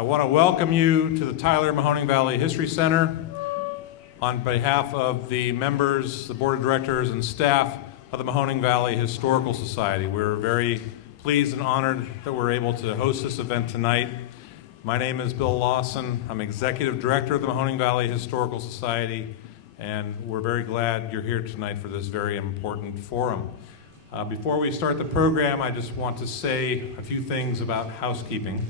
I want to welcome you to the Tyler Mahoning Valley History Center on behalf of the members, the board of directors, and staff of the Mahoning Valley Historical Society. We're very pleased and honored that we're able to host this event tonight. My name is Bill Lawson. I'm Executive Director of the Mahoning Valley Historical Society, and we're very glad you're here tonight for this very important forum. Before we start the program, I just want to say a few things about housekeeping.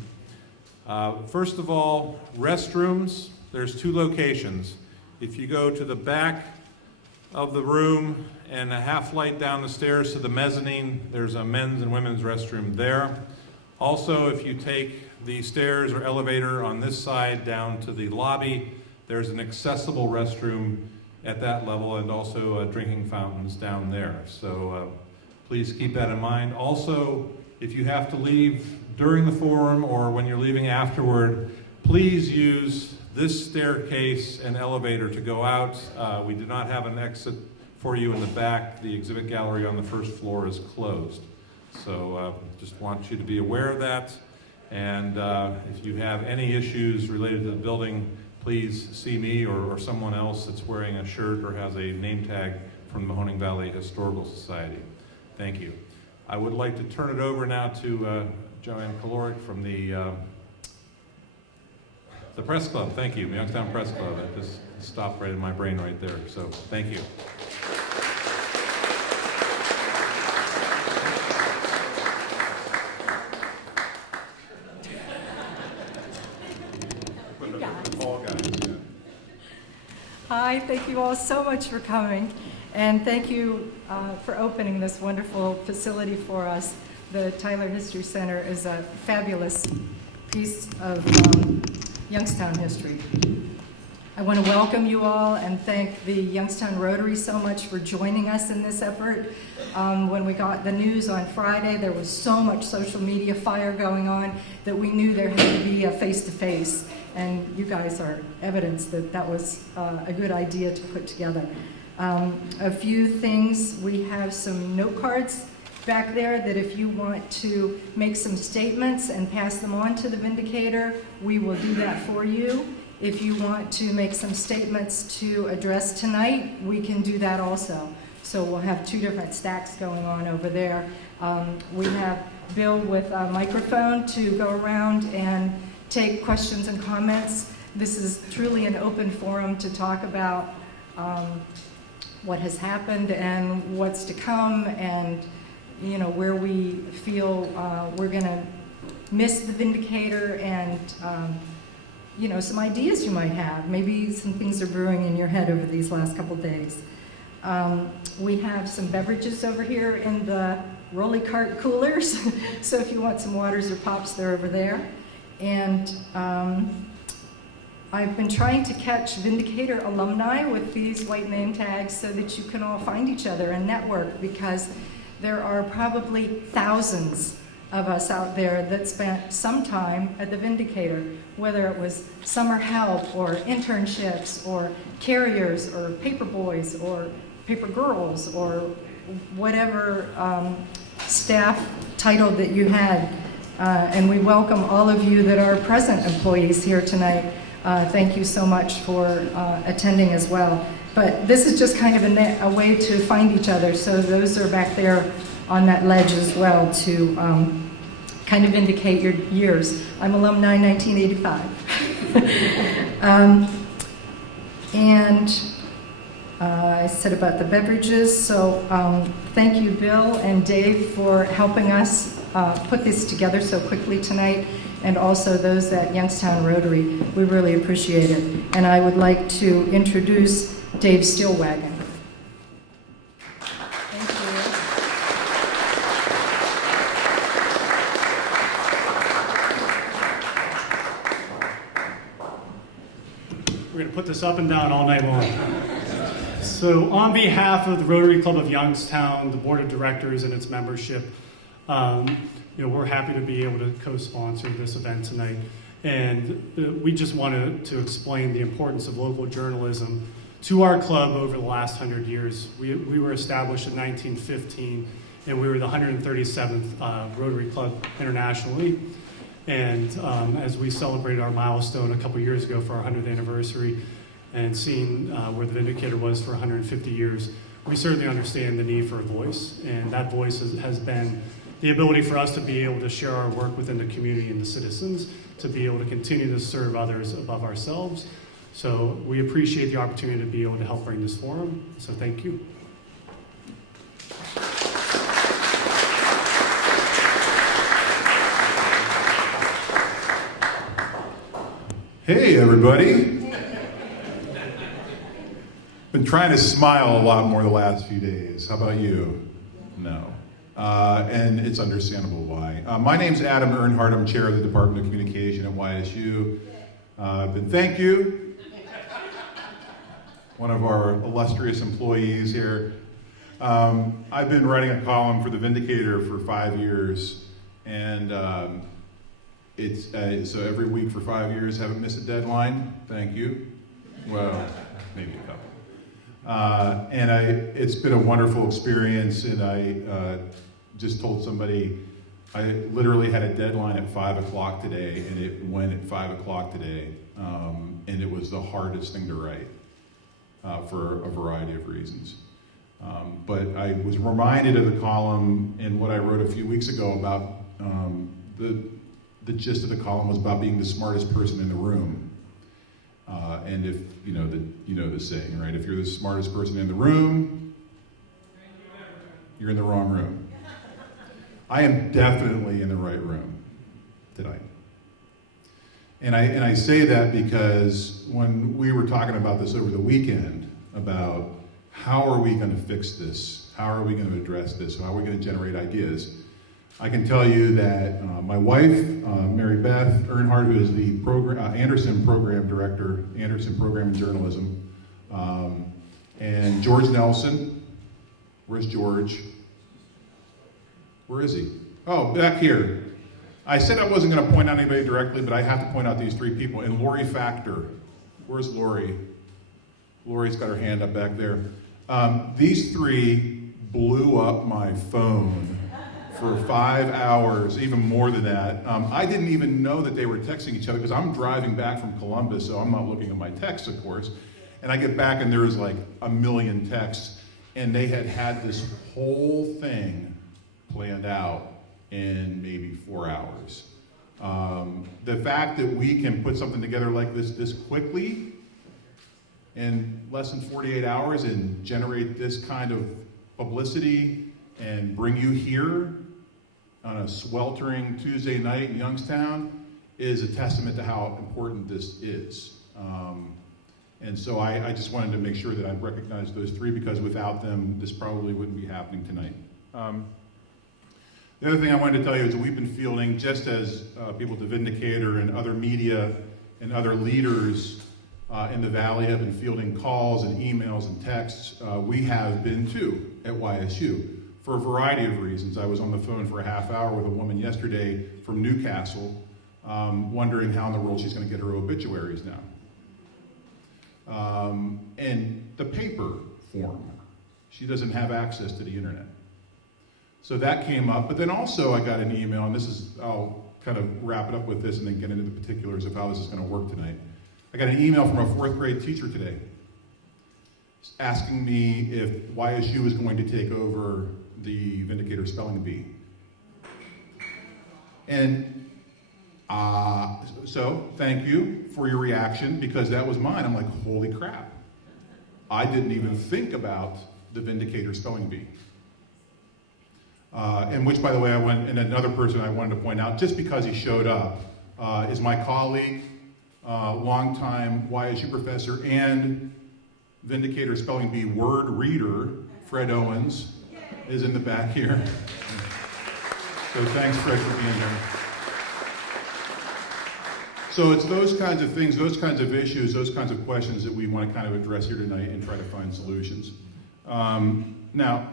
First of all, restrooms, there's two locations. If you go to the back of the room and a half flight down the stairs to the mezzanine, there's a men's and women's restroom there. Also, if you take the stairs or elevator on this side down to the lobby, there's an accessible restroom at that level, and also drinking fountains down there. So please keep that in mind. Also, if you have to leave during the forum or when you're leaving afterward, please use this staircase and elevator to go out. We do not have an exit for you in the back. The exhibit gallery on the first floor is closed. So just want you to be aware of that. And if you have any issues related to the building, please see me or someone else that's wearing a shirt or has a name tag from the Mahoning Valley Historical Society. Thank you. I would like to turn it over now to Joanne Caloric from the Press Club. Thank you, Youngstown Press Club. That just stopped right in my brain right there. So thank you. Hi, thank you all so much for coming, and thank you for opening this wonderful facility for us. The Tyler History Center is a fabulous piece of Youngstown history. I want to welcome you all and thank the Youngstown Rotary so much for joining us in this effort. When we got the news on Friday, there was so much social media fire going on that we knew there had to be a face-to-face. And you guys are evidence that that was a good idea to put together. A few things, we have some note cards back there that if you want to make some statements and pass them on to the Vindicator, we will do that for you. If you want to make some statements to address tonight, we can do that also. So we'll have two different stacks going on over there. We have Bill with a microphone to go around and take questions and comments. This is truly an open forum to talk about what has happened and what's to come, and where we feel we're going to miss the Vindicator, and some ideas you might have. Maybe some things are brewing in your head over these last couple days. We have some beverages over here in the rolly cart coolers, so if you want some waters or pops, they're over there. And I've been trying to catch Vindicator alumni with these white name tags so that you can all find each other and network, because there are probably thousands of us out there that spent some time at the Vindicator, whether it was summer help or internships or carriers or paper boys or paper girls or whatever staff title that you had. And we welcome all of you that are present employees here tonight. Thank you so much for attending as well. But this is just kind of a way to find each other. So those are back there on that ledge as well to kind of indicate your years. I'm alumni 1985. I said about the beverages, so thank you, Bill and Dave, for helping us put this together so quickly tonight, and also those at Youngstown Rotary. We really appreciate it. And I would like to introduce Dave Steelwagon. Thank you. We're going to put this up and down all night long. So on behalf of the Rotary Club of Youngstown, the board of directors and its membership, we're happy to be able to co-sponsor this event tonight. And we just wanted to explain the importance of local journalism to our club over the last 100 years. We were established in 1915, and we were the 137th Rotary Club internationally. And as we celebrated our milestone a couple years ago for our 100th anniversary and seeing where the Vindicator was for 150 years, we certainly understand the need for a voice. And that voice has been the ability for us to be able to share our work within the community and the citizens, to be able to continue to serve others above ourselves. So we appreciate the opportunity to be able to help bring this forum. So thank you. Hey, everybody. Been trying to smile a lot more the last few days. How about you? No. And it's understandable why. My name's Adam Earnhardt. I'm chair of the Department of Communication at YSU. But thank you. One of our illustrious employees here. I've been writing a column for the Vindicator for 5 years. And so every week for 5 years, haven't missed a deadline. Thank you. Well, maybe a couple. It's been a wonderful experience, and I just told somebody, I literally had a deadline at 5 o'clock today, and it went at 5 o'clock today, and it was the hardest thing to write for a variety of reasons. But I was reminded of the column and what I wrote a few weeks ago about the gist of the column was about being the smartest person in the room. And if you know the saying, right? If you're the smartest person in the room, you're in the wrong room. I am definitely in the right room tonight. And I say that because when we were talking about this over the weekend, about how are we going to fix this? How are we going to address this? How are we going to generate ideas? I can tell you that my wife, Mary Beth Earnhardt, who is the Anderson Program Director, Anderson Program in Journalism, and George Nelson. Where's George? Where is he? Oh, back here. I said I wasn't going to point out anybody directly, but I have to point out these three people. And Lori Factor. Where's Lori? Lori's got her hand up back there. These three blew up my phone for 5 hours, even more than that. I didn't even know that they were texting each other because I'm driving back from Columbus, so I'm not looking at my texts, of course. And I get back and there was like a million texts, and they had this whole thing planned out in maybe 4 hours. The fact that we can put something together like this quickly in less than 48 hours and generate this kind of publicity and bring you here on a sweltering Tuesday night in Youngstown is a testament to how important this is. And so I just wanted to make sure that I recognized those three, because without them, this probably wouldn't be happening tonight. The other thing I wanted to tell you is that we've been fielding, just as people at the Vindicator and other media and other leaders in the Valley have been fielding calls and emails and texts, we have been too at YSU. For a variety of reasons. I was on the phone for a half hour with a woman yesterday from Newcastle, wondering how in the world she's going to get her obituaries now. And the paper form, she doesn't have access to the internet. So that came up, but then also I got an email, and I'll kind of wrap it up with this and then get into the particulars of how this is going to work tonight. I got an email from a 4th grade teacher today asking me if YSU is going to take over the Vindicator Spelling Bee. And so thank you for your reaction, because that was mine. I'm like, holy crap. I didn't even think about the Vindicator Spelling Bee. And which, by the way, and another person I wanted to point out, just because he showed up, is my colleague, longtime YSU professor and Vindicator Spelling Bee word reader, Fred Owens, is in the back here. So thanks, Fred, for being here. So it's those kinds of things, those kinds of issues, those kinds of questions that we want to kind of address here tonight and try to find solutions. Now,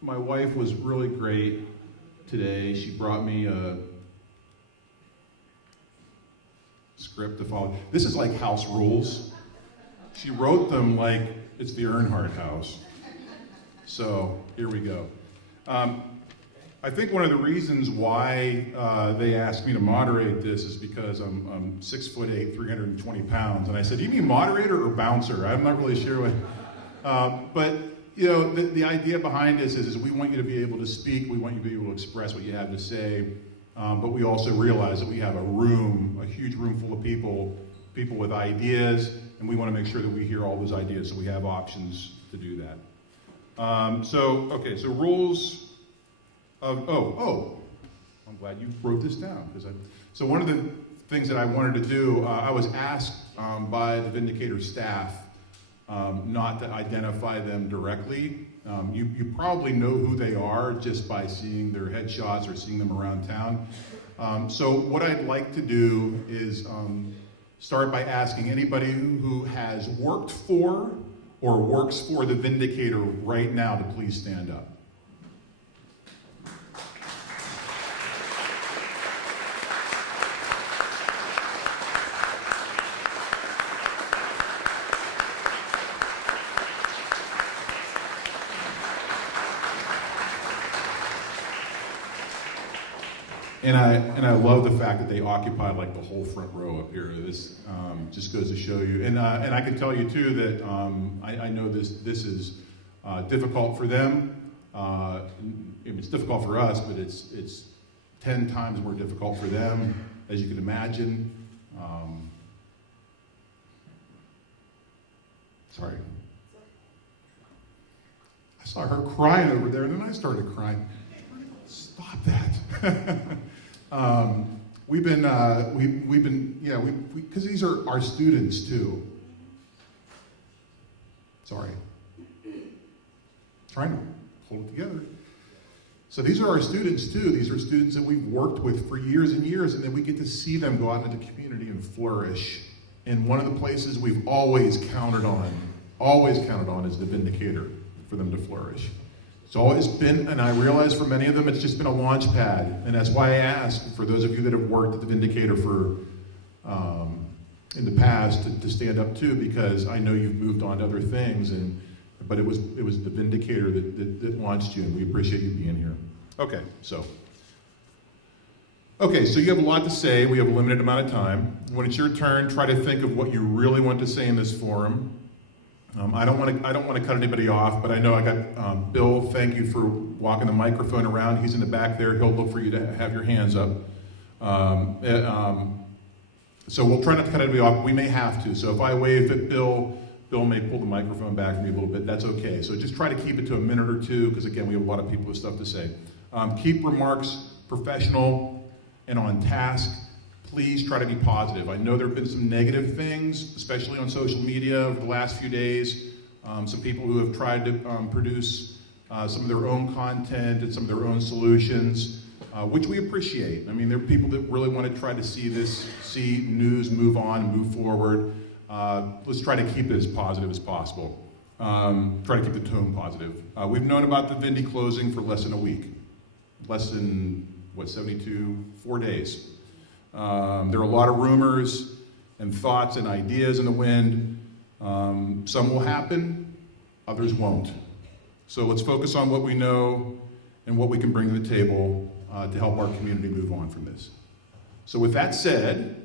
my wife was really great today. She brought me a script to follow. This is like house rules. She wrote them like it's the Earnhardt house. So here we go. I think one of the reasons why they asked me to moderate this is because I'm 6'8", 320 pounds, and I said, "Do you mean moderator or bouncer?" I'm not really sure what. But you know, the idea behind this is we want you to be able to speak. We want you to be able to express what you have to say. But we also realize that we have a huge room full of people with ideas, and we want to make sure that we hear all those ideas, so we have options to do that. So rules of, I'm glad you wrote this down. So one of the things that I wanted to do, I was asked by the Vindicator staff not to identify them directly. You probably know who they are just by seeing their headshots or seeing them around town. So what I'd like to do is start by asking anybody who has worked for or works for the Vindicator right now to please stand up. And I love the fact that they occupied like the whole front row up here. This just goes to show you. And I can tell you too that I know this is difficult for them. It's difficult for us, but it's 10 times more difficult for them, as you can imagine. Sorry. I saw her crying over there, and then I started crying. Stop that. We've been, because these are our students too. Sorry. Trying to hold it together. So these are our students too. These are students that we've worked with for years and years, and then we get to see them go out into the community and flourish. And one of the places we've always counted on is the Vindicator for them to flourish. It's always been, and I realize for many of them, it's just been a launch pad. And that's why I ask, for those of you that have worked at the Vindicator for, in the past, to stand up too, because I know you've moved on to other things, but it was the Vindicator that launched you, and we appreciate you being here. Okay, so you have a lot to say. We have a limited amount of time. When it's your turn, try to think of what you really want to say in this forum. I don't want to cut anybody off, but I know I got Bill. Thank you for walking the microphone around. He's in the back there. He'll look for you to have your hands up. So we'll try not to cut anybody off. We may have to. So if I wave at Bill may pull the microphone back from me a little bit. That's okay. So just try to keep it to a minute or two, because again, we have a lot of people with stuff to say. Keep remarks professional and on task. Please try to be positive. I know there have been some negative things, especially on social media over the last few days. Some people who have tried to produce some of their own content and some of their own solutions, which we appreciate. I mean, there are people that really want to try to see news move on and move forward. Let's try to keep it as positive as possible. Try to keep the tone positive. We've known about the Vindy closing for less than a week. Less than, 4 days. There are a lot of rumors and thoughts and ideas in the wind. Some will happen, others won't. So let's focus on what we know and what we can bring to the table to help our community move on from this. So with that said,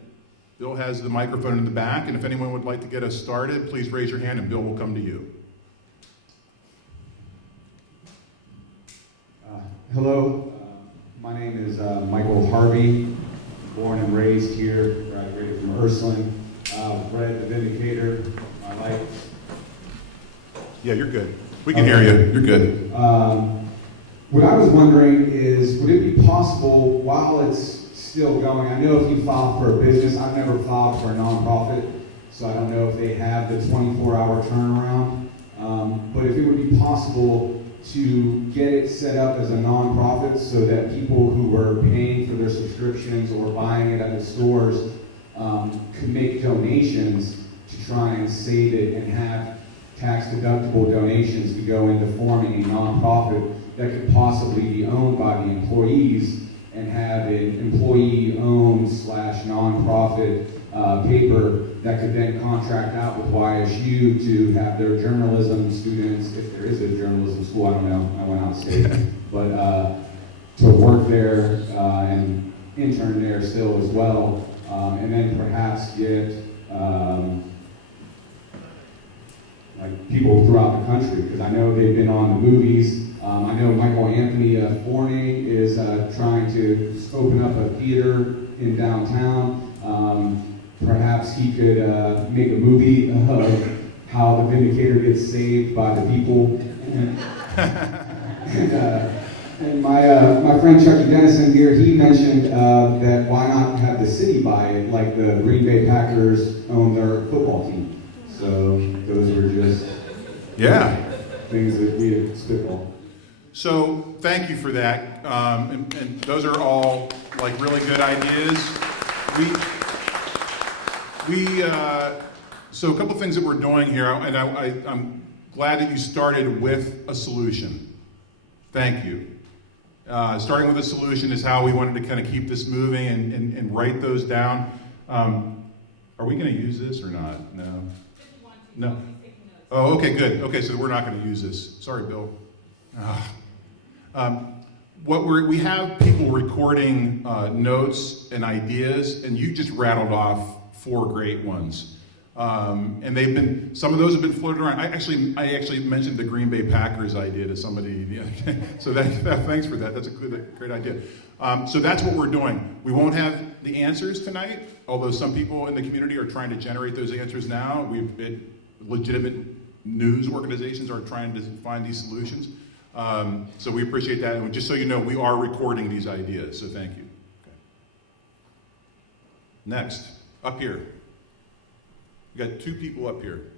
Bill has the microphone in the back, and if anyone would like to get us started, please raise your hand and Bill will come to you. Hello, my name is Michael Harvey. Born and raised here, graduated from Ursuline, read the Vindicator, my life. Yeah, you're good. We can hear you. You're good. What I was wondering is, would it be possible, while it's still going, I know if you file for a business, I've never filed for a nonprofit, so I don't know if they have the 24-hour turnaround, but if it would be possible to get it set up as a nonprofit so that people who were paying for their subscriptions or buying it at the stores could make donations to try and save it and have tax-deductible donations to go into forming a nonprofit that could possibly be owned by the employees and have an employee-owned / nonprofit paper that could then contract out with YSU to have their journalism students, if there is a journalism school, I don't know, I went out of state, but to work there and intern there still as well, and then perhaps get like people throughout the country, because I know they've been on the movies. I know Michael Anthony Forney is trying to open up a theater in downtown. Perhaps he could make a movie of how the Vindicator gets saved by the people. And my friend Chucky Dennison here, he mentioned that why not have the city buy it, like the Green Bay Packers own their football team. So those were just things that we had spitballed. So thank you for that, and those are all like really good ideas. So a couple things that we're doing here, and I'm glad that you started with a solution. Thank you. Starting with a solution is how we wanted to kind of keep this moving and write those down. Are we going to use this or not? No. No. Oh, okay, good. Okay, so we're not going to use this. Sorry, Bill. We have people recording notes and ideas, and you just rattled off 4 great ones. And some of those have been floated around. I actually mentioned the Green Bay Packers idea to somebody the other day. So thanks for that. That's a great idea. So that's what we're doing. We won't have the answers tonight, although some people in the community are trying to generate those answers now. Legitimate news organizations are trying to find these solutions. So we appreciate that. And just so you know, we are recording these ideas, so thank you. Okay. Next, up here. We got 2 people up here.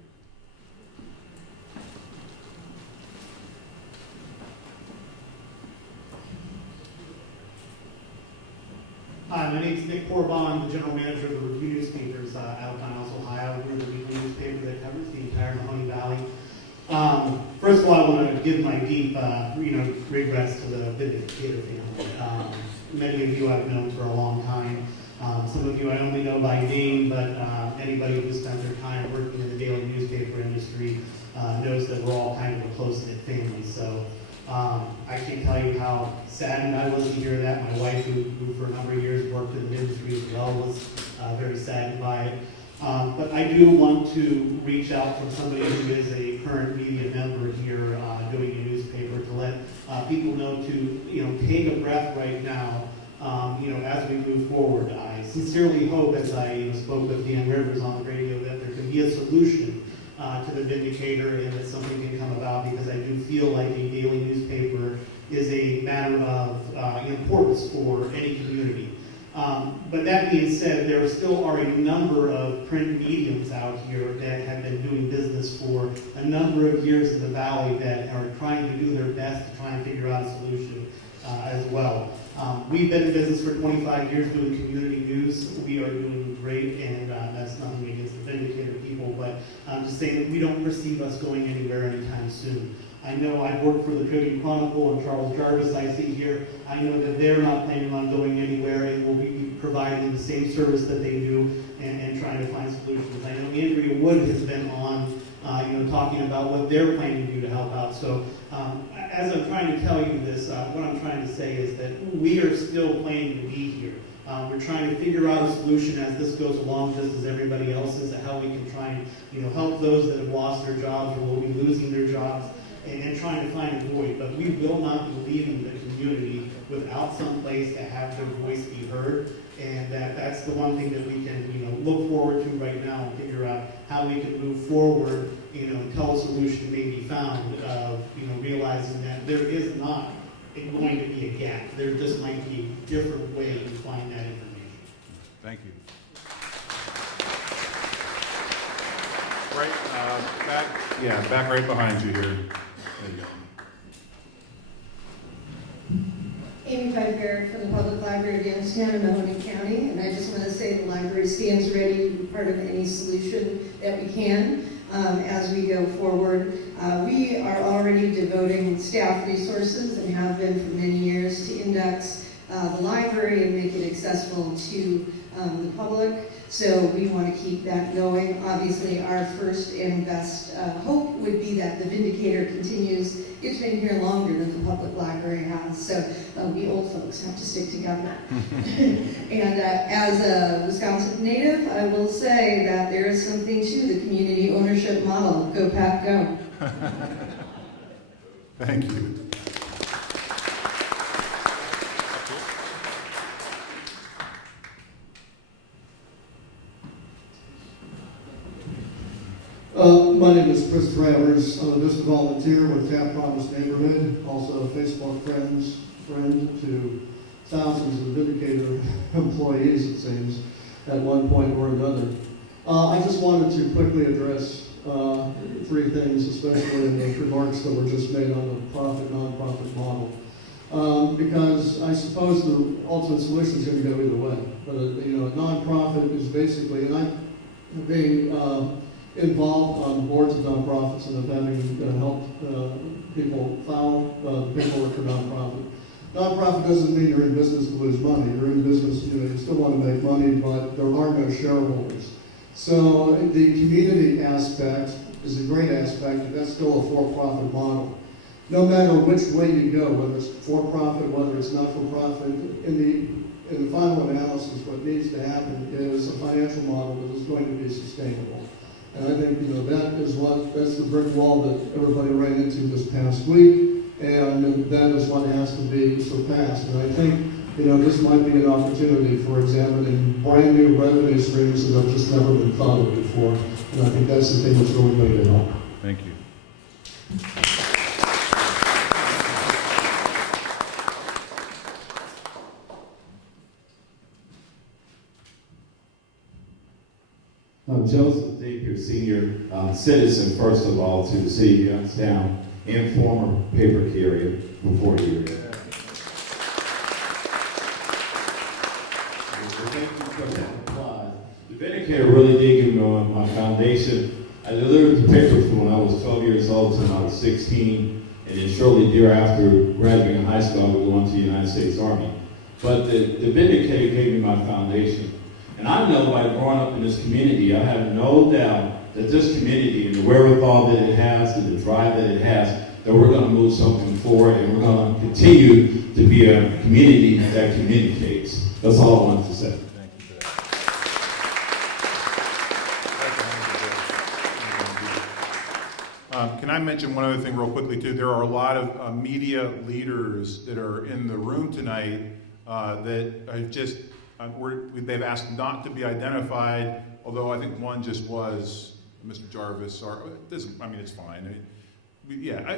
Hi, my name is Nick Corbon, the general manager of the Review newspapers out of Niles, Ohio. We're the weekly newspaper that covers the entire Mahoning Valley. First of all, I want to give my deep, regrets to the Vindicator family. Many of you I've known for a long time. Some of you I only know by name, but anybody who spent their time working in the daily newspaper industry knows that we're all kind of a close-knit family. So I can't tell you how saddened I was to hear that. My wife, who for a number of years worked in the industry as well, was very saddened by it. But I do want to reach out from somebody who is a current media member here doing a newspaper to let people know to take a breath right now. As we move forward, I sincerely hope, as I spoke with Dan Rivers on the radio, that there can be a solution to the Vindicator and that something can come about, because I do feel like a daily newspaper is a matter of importance for any community. But that being said, there still are a number of print mediums out here that have been doing business for a number of years in the Valley that are trying to do their best to try and figure out a solution as well. We've been in business for 25 years doing community news. We are doing great, and that's nothing against the Vindicator people, but I'm just saying that we don't perceive us going anywhere anytime soon. I know I've worked for the Tribune Chronicle and Charles Jarvis I see here. I know that they're not planning on going anywhere and will be providing the same service that they do and trying to find solutions. I know Andrea Wood has been on talking about what they're planning to do to help out. So as I'm trying to tell you this, what I'm trying to say is that we are still planning to be here. We're trying to figure out a solution as this goes along, just as everybody else is, how we can try and help those that have lost their jobs or will be losing their jobs, and trying to find a void. But we will not be leaving the community without some place to have their voice be heard. And that's the one thing that we can look forward to right now and figure out how we can move forward, until a solution may be found of realizing that there is not going to be a gap. There just might be a different way to find that information. Thank you. Right, back right behind you here. There you go. Amy Barrett from the Public Library of Youngstown in Mahoning County, and I just want to say the library stands ready to be part of any solution that we can as we go forward. We are already devoting staff resources and have been for many years to index the library and make it accessible to the public. So we want to keep that going. Obviously, our first and best hope would be that the Vindicator continues. It's been here longer than the public library has, so we old folks have to stick together. And as a Wisconsin native, I will say that there is something to the community ownership model. Go Pack, go. Thank you. My name is Chris Travers. I'm just a volunteer with Tap Promise Neighborhood, also a Facebook friend to thousands of Vindicator employees, it seems, at one point or another. I just wanted to quickly address three things, especially in the remarks that were just made on the profit-nonprofit model. Because I suppose the ultimate solution is going to go either way. But a nonprofit is basically, and I'm being involved on boards of nonprofits and of having helped people file the paperwork for nonprofit. Nonprofit doesn't mean you're in business to lose money. You're in business, you still want to make money, but there are no shareholders. So the community aspect is a great aspect, but that's still a for-profit model. No matter which way you go, whether it's for-profit, whether it's not-for-profit, in the final analysis, what needs to happen is a financial model that is going to be sustainable. And I think, that's the brick wall that everybody ran into this past week, and that is what has to be surpassed. And I think, this might be an opportunity for examining brand new revenue streams that have just never been thought of before. And I think that's the thing that's really going to help. Thank you. Joseph Napier, senior citizen, first of all, to the city of Youngstown and former paper carrier for 40 years. Thank you for that applause. The Vindicator really did give me my foundation. I delivered the papers when I was 12 years old until I was 16, and then shortly thereafter, graduating high school, I would go into the United States Army. But the Vindicator gave me my foundation. And I know by growing up in this community, I have no doubt that this community and the wherewithal that it has and the drive that it has, that we're going to move something forward and we're going to continue to be a community that communicates. That's all I wanted to say. Thank you for that. Can I mention one other thing real quickly, too? There are a lot of media leaders that are in the room tonight that are just... they've asked not to be identified, although I think one just was Mr. Jarvis. Or it's fine.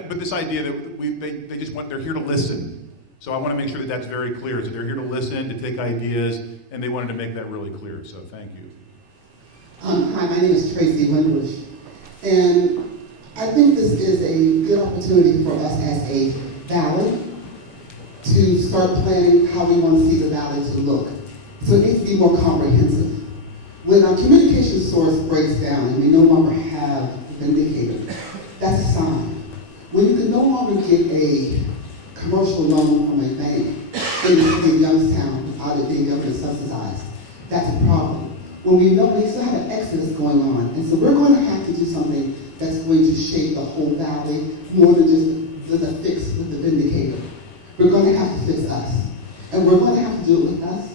But this idea that they just they're here to listen. So I want to make sure that that's very clear. So they're here to listen, to take ideas, and they wanted to make that really clear. So thank you. Hi, my name is Tracy Windbush, and I think this is a good opportunity for us as a valley to start planning how we want to see the valley to look. So it needs to be more comprehensive. When our communication source breaks down and we no longer have Vindicator, that's a sign. When you can no longer get a commercial loan from a bank in the city of Youngstown without it being government subsidized, that's a problem. When we know we still have an exodus going on, and so we're going to have to do something that's going to shape the whole valley more than just the fix with the Vindicator. We're going to have to fix us. And we're going to have to do it with us.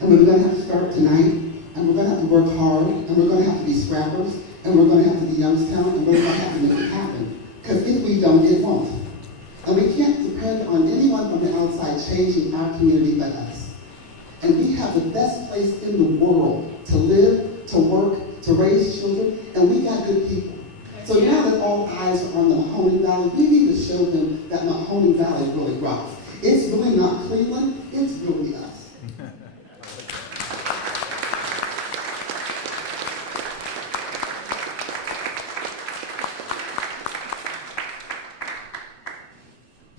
And we're going to have to start tonight, and we're going to have to work hard, and we're going to have to be scrappers, and we're going to have to be Youngstown, and we're going to have to make it happen. Because if we don't, it won't. And we can't depend on anyone from the outside changing our community but us. And we have the best place in the world to live, to work, to raise children, and we got good people. So now that all eyes are on the Mahoning Valley, we need to show them that Mahoning Valley really rocks. It's really not Cleveland, it's really us.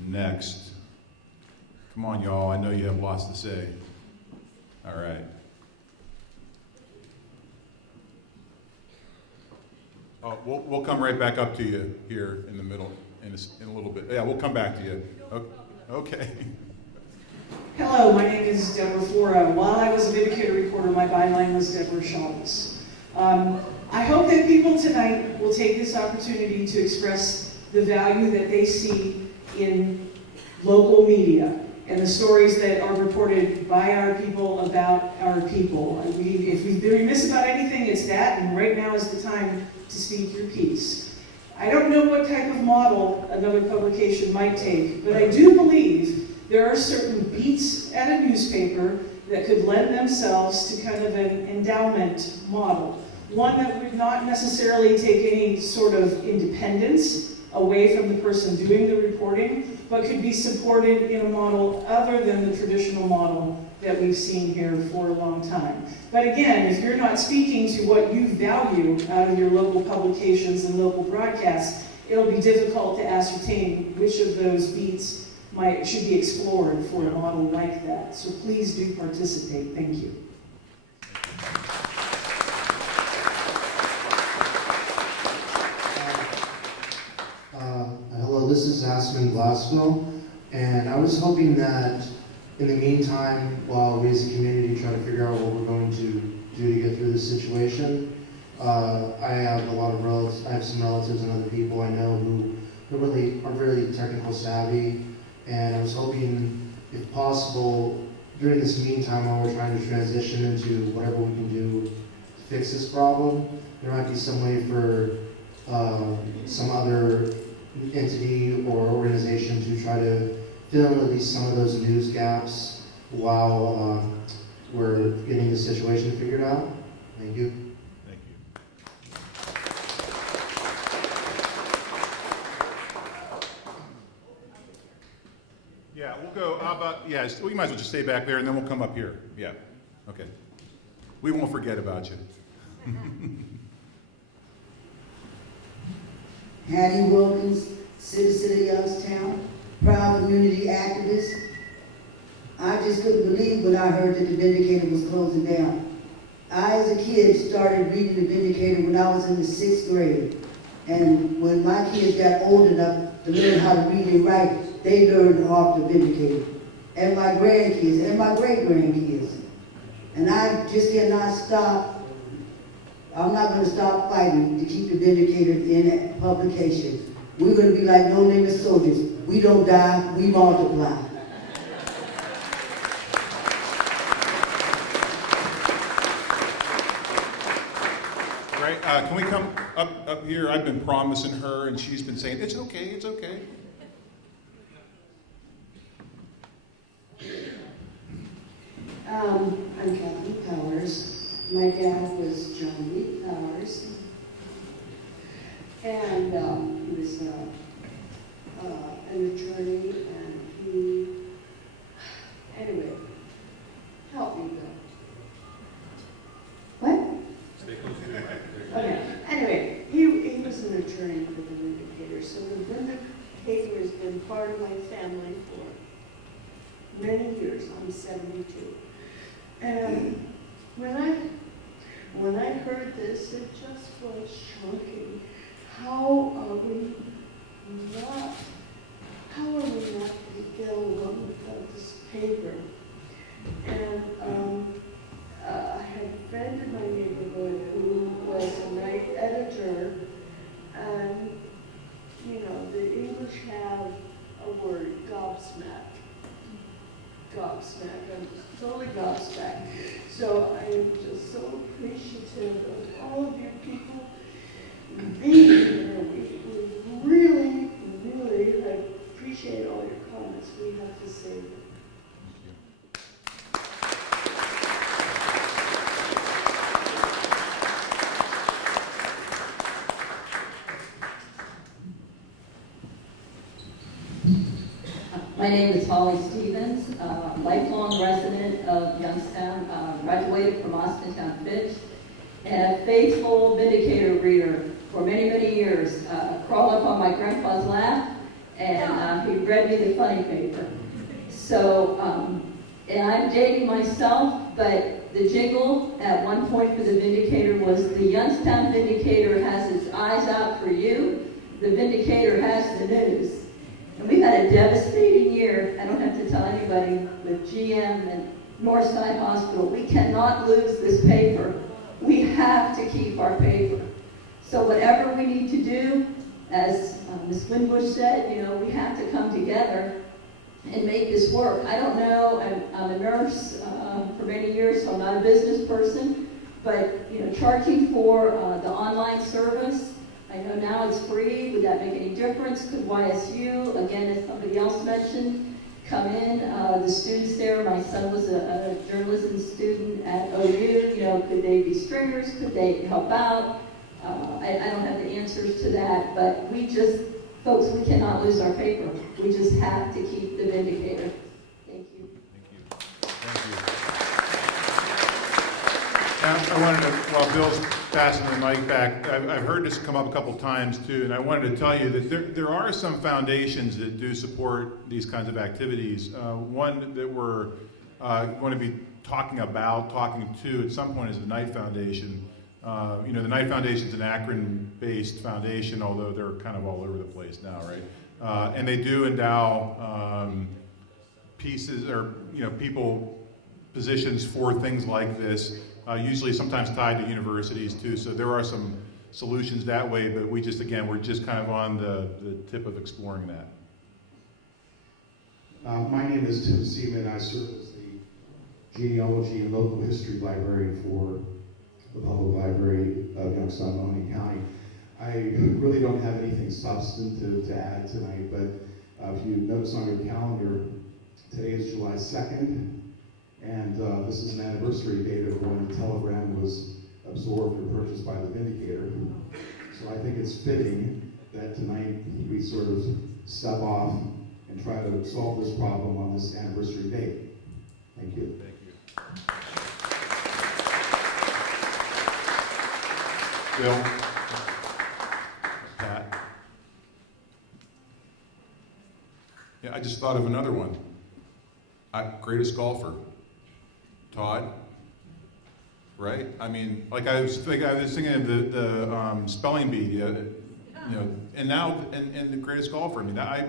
Next. Come on, y'all. I know you have lots to say. All right. We'll come right back up to you here in the middle in a little bit. Yeah, we'll come back to you. Okay. Hello, Hello, my name is Deborah Flora. While I was a Vindicator reporter, my byline was Deborah Chavez. I hope that people tonight will take this opportunity to express the value that they see in local media and the stories that are reported by our people about our people. If we've been remiss about anything, it's that, and right now is the time to speak your piece. I don't know what type of model another publication might take, but I do believe there are certain beats at a newspaper that could lend themselves to kind of an endowment model. One that would not necessarily take any sort of independence away from the person doing the reporting, but could be supported in a model other than the traditional model that we've seen here for a long time. But again, if you're not speaking to what you value out of your local publications and local broadcasts, it'll be difficult to ascertain which of those beats should be explored for a model like that. So please do participate. Thank you. Hello, this is Aspen Glasgow, and I was hoping that in the meantime, while we as a community try to figure out what we're going to do to get through this situation, I have a lot of relatives, I have some relatives and other people I know who really are very technical savvy, and I was hoping, if possible, during this meantime while we're trying to transition into whatever we can do to fix this problem, there might be some way for some other entity or organization to try to fill in at least some of those news gaps while we're getting the situation figured out. Thank you. Thank you. Yeah, we'll go, how about, yeah, we might as well just stay back there and then we'll come up here. Yeah, okay. We won't forget about you. Hattie Wilkins, citizen of Youngstown, proud community activist. I just couldn't believe when I heard that the Vindicator was closing down. I, as a kid, started reading the Vindicator when I was in the 6th grade. And when my kids got old enough to learn how to read and write, they learned off the Vindicator. And my grandkids, and my great-grandkids. And I just cannot stop. I'm not going to stop fighting to keep the Vindicator in publication. We're going to be like no-limit soldiers. We don't die, we multiply. Right, can we come up here? I've been promising her and she's been saying, it's okay, it's okay. I'm Kathleen Powers. My dad was John Lee Powers, and he was an attorney, and he, anyway, help me, Bill. What? Okay, anyway, he was an attorney for the Vindicator, so the Vindicator has been part of my family for many years. I'm 72. And when I heard this, it just was shocking. How are we not to get along without this paper? And I had a friend in my neighborhood who was a night editor, and you know, the English have a word, gobsmacked. I'm just totally gobsmacked. So I am just so appreciative of all of you people being here. We really, really appreciate all your comments we have to say. My name is Holly Stevens, lifelong resident of Youngstown, graduated from Austintown Fitch, and a faithful Vindicator reader for many, many years. Crawled up on my grandpa's lap, and he read me the funny paper. So, and I'm dating myself, but the jingle at one point for the Vindicator was, the Youngstown Vindicator has its eyes out for you, the Vindicator has the news. And we've had a devastating year. I don't have to tell anybody with GM and Northside Hospital. We cannot lose this paper. We have to keep our paper. So whatever we need to do, as Ms. Winbush said, you know, we have to come together and make this work. I don't know, I'm a nurse for many years, so I'm not a business person, but you know, charging for the online service, I know now it's free. Would that make any difference? Could YSU, again, as somebody else mentioned, come in? The students there, my son was a journalism student at OU, you know, could they be stringers? Could they help out? I don't have the answers to that, but we just, folks, we cannot lose our paper. We just have to keep the Vindicator. Thank you. Thank you. I wanted to, while Bill's passing the mic back, I've heard this come up a couple times too, and I wanted to tell you that there are some foundations that do support these kinds of activities. One that we're going to be talking to at some point is the Knight Foundation. You know, the Knight Foundation is an Akron-based foundation, although they're kind of all over the place now, right? And they do endow pieces or, you know, people positions for things like this, usually sometimes tied to universities too. So there are some solutions that way, but we're just kind of on the tip of exploring that. My name is Tim Seaman. I serve as the genealogy and local history librarian for the Public Library of Youngstown, Mahoning County. I really don't have anything substantive to add tonight, but if you notice on your calendar, today is July 2nd, and this is an anniversary date of when the telegram was absorbed or purchased by the Vindicator. So I think it's fitting that tonight we sort of step off and try to solve this problem on this anniversary date. Thank you. Thank you. Bill? Pat? Yeah, I just thought of another one. Greatest golfer. Todd? Right? I mean, like I was thinking of the spelling bee, you know, and now, and the greatest golfer. I mean, I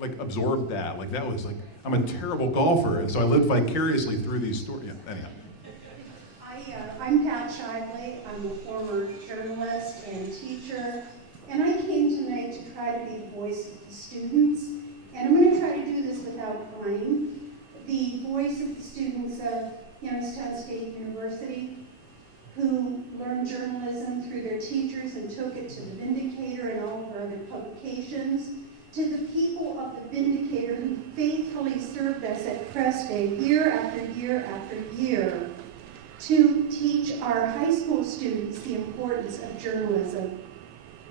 like absorbed that. Like that was like, I'm a terrible golfer, and so I lived vicariously through these stories. Yeah, anyhow. I'm Pat Shively. I'm a former journalist and teacher, and I came tonight to try to be the voice of the students, and I'm going to try to do this without crying. The voice of the students of Youngstown State University who learned journalism through their teachers and took it to the Vindicator and all of our other publications, to the people of the Vindicator who faithfully served us at Press Day year after year after year, to teach our high school students the importance of journalism.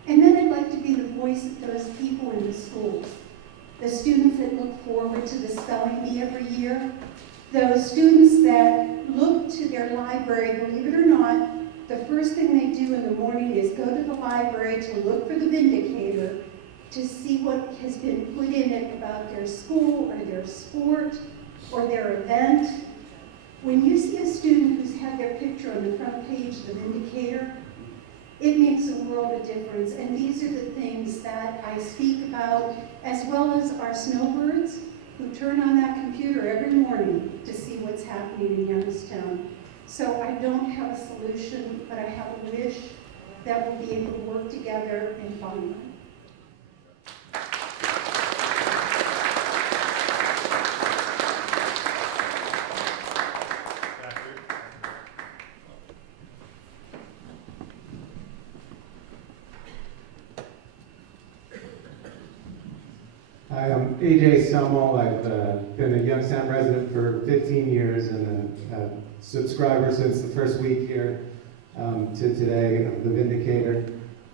And then I'd like to be the voice of those people in the schools, the students that look forward to the spelling bee every year, those students that look to their library, believe it or not, the first thing they do in the morning is go to the library to look for the Vindicator, to see what has been put in it about their school or their sport or their event. When you see a student who's had their picture on the front page of the Vindicator, it makes a world of difference. And these are the things that I speak about, as well as our snowbirds who turn on that computer every morning to see what's happening in Youngstown. So I don't have a solution, but I have a wish that we'll be able to work together and find one. Hi, I'm AJ Summel. I've been a Youngstown resident for 15 years and a subscriber since the first week here to today of the Vindicator.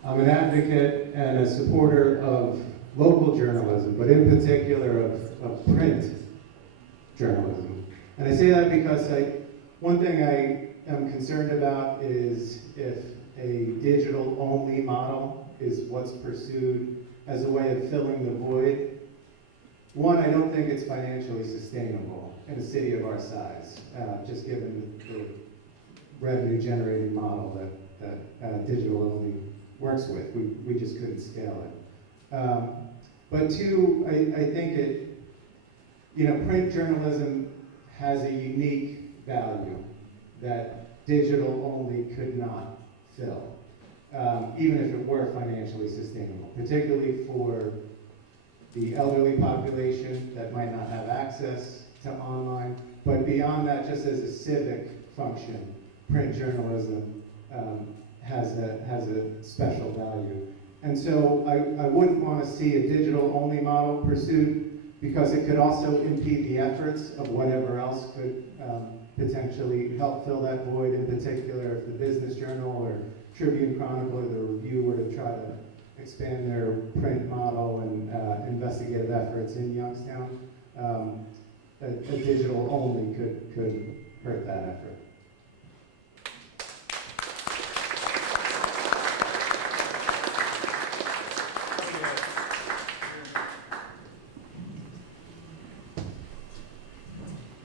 I'm an advocate and a supporter of local journalism, but in particular of print journalism. And I say that because one thing I am concerned about is if a digital-only model is what's pursued as a way of filling the void. One, I don't think it's financially sustainable in a city of our size, just given the revenue-generating model that digital only works with. We just couldn't scale it. But two, I think print journalism has a unique value that digital only could not fill, even if it were financially sustainable, particularly for the elderly population that might not have access to online. But beyond that, just as a civic function, print journalism has a special value. And so I wouldn't want to see a digital-only model pursued, because it could also impede the efforts of whatever else could potentially help fill that void, in particular if the Business Journal or Tribune Chronicle or the Review were to try to expand their print model and investigative efforts in Youngstown. A digital only could hurt that effort.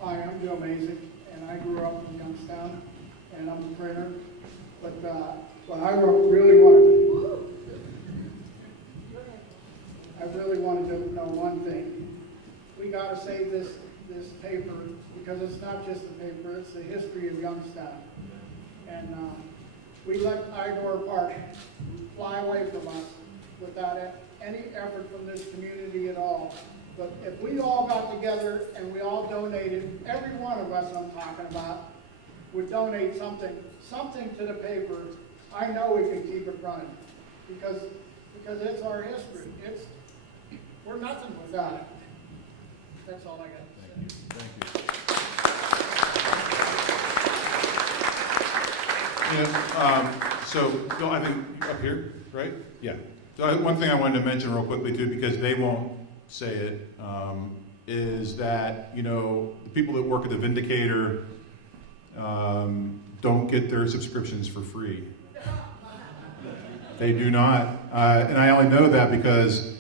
Hi, I'm Joe Mazik, and I grew up in Youngstown, and I'm a printer. But I really wanted to know one thing. We got to save this paper, because it's not just the paper; it's the history of Youngstown. And we let Igor Park fly away from us without any effort from this community at all. But if we all got together and we all donated, every one of us I'm talking about, would donate something to the paper, I know we can keep it running, because it's our history. We're nothing without it. That's all I got to say. Thank you. So Bill, I think up here, right? Yeah. So one thing I wanted to mention real quickly too, because they won't say it, is that the people that work at the Vindicator don't get their subscriptions for free. They do not, and I only know that because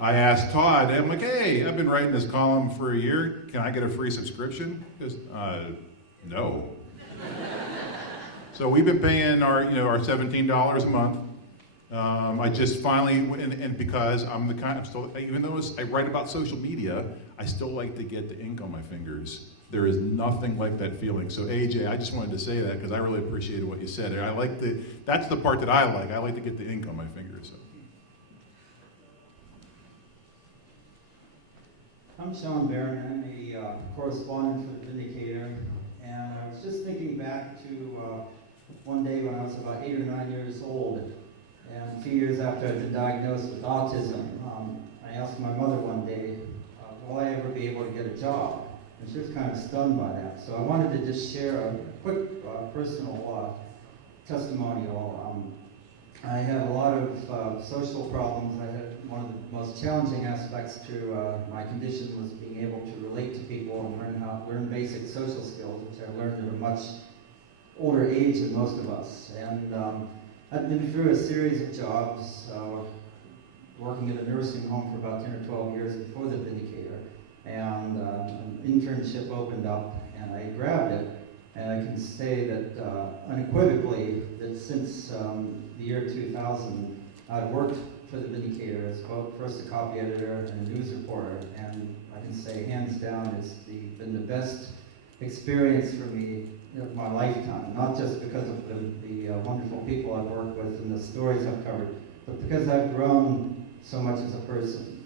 I asked Todd. I'm like, hey, I've been writing this column for a year. Can I get a free subscription? He goes, no. So we've been paying our $17 a month. I just finally, and because I'm still, even though I write about social media, I still like to get the ink on my fingers. There is nothing like that feeling. So AJ, I just wanted to say that because I really appreciated what you said. And that's the part that I like. I like to get the ink on my fingers. So. I'm Sean Barron. I'm a correspondent for the Vindicator. And I was just thinking back to one day when I was about 8 or 9 years old. And 2 years after I'd been diagnosed with autism, I asked my mother one day, will I ever be able to get a job? And she was kind of stunned by that. So I wanted to just share a quick personal testimonial. I had a lot of social problems. I had one of the most challenging aspects to my condition was being able to relate to people and learn basic social skills, which I learned at a much older age than most of us. And I'd been through a series of jobs, working at a nursing home for about 10 or 12 years before the Vindicator. And an internship opened up, and I grabbed it. And I can say that unequivocally that since the year 2000, I've worked for the Vindicator as first a copy editor and a news reporter. And I can say hands down it's been the best experience for me of my lifetime, not just because of the wonderful people I've worked with and the stories I've covered, but because I've grown so much as a person.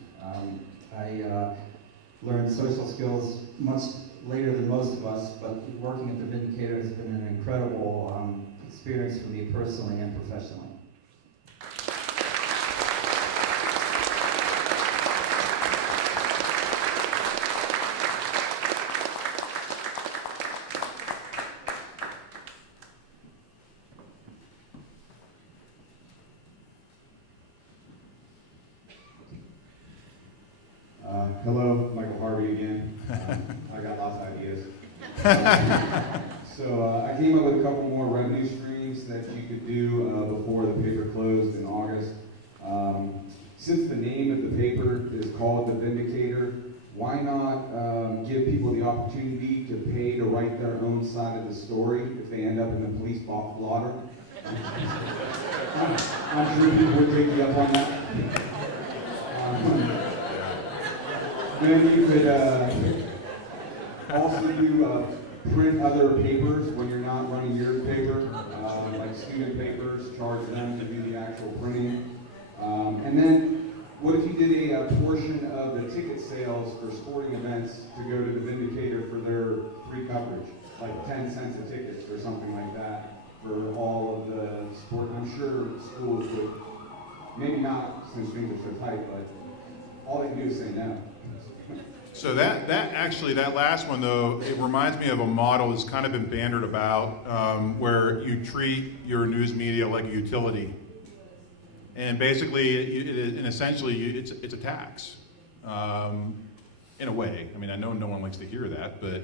I learned social skills much later than most of us, but working at the Vindicator has been an incredible experience for me personally and professionally. Hello, Michael Harvey again. I got lots of ideas. So I came up with a couple more revenue streams that you could do before the paper closed in August. Since the name of the paper is called The Vindicator, why not give people the opportunity to pay to write their own side of the story if they end up in the police blotter? I'm sure people would take you up on that. then you could also do print other papers when you're not running your paper, like student papers, charge them to do the actual printing. And then what if you did a portion of the ticket sales for sporting events to go to the Vindicator for their free coverage, like 10 cents a ticket or something like that for all of the sport. I'm sure schools would, maybe not since things are so tight, but all they can do is say no. So that last one though, it reminds me of a model that's kind of been bandied about, where you treat your news media like a utility, and basically, it's a tax, in a way. I mean, I know no one likes to hear that, but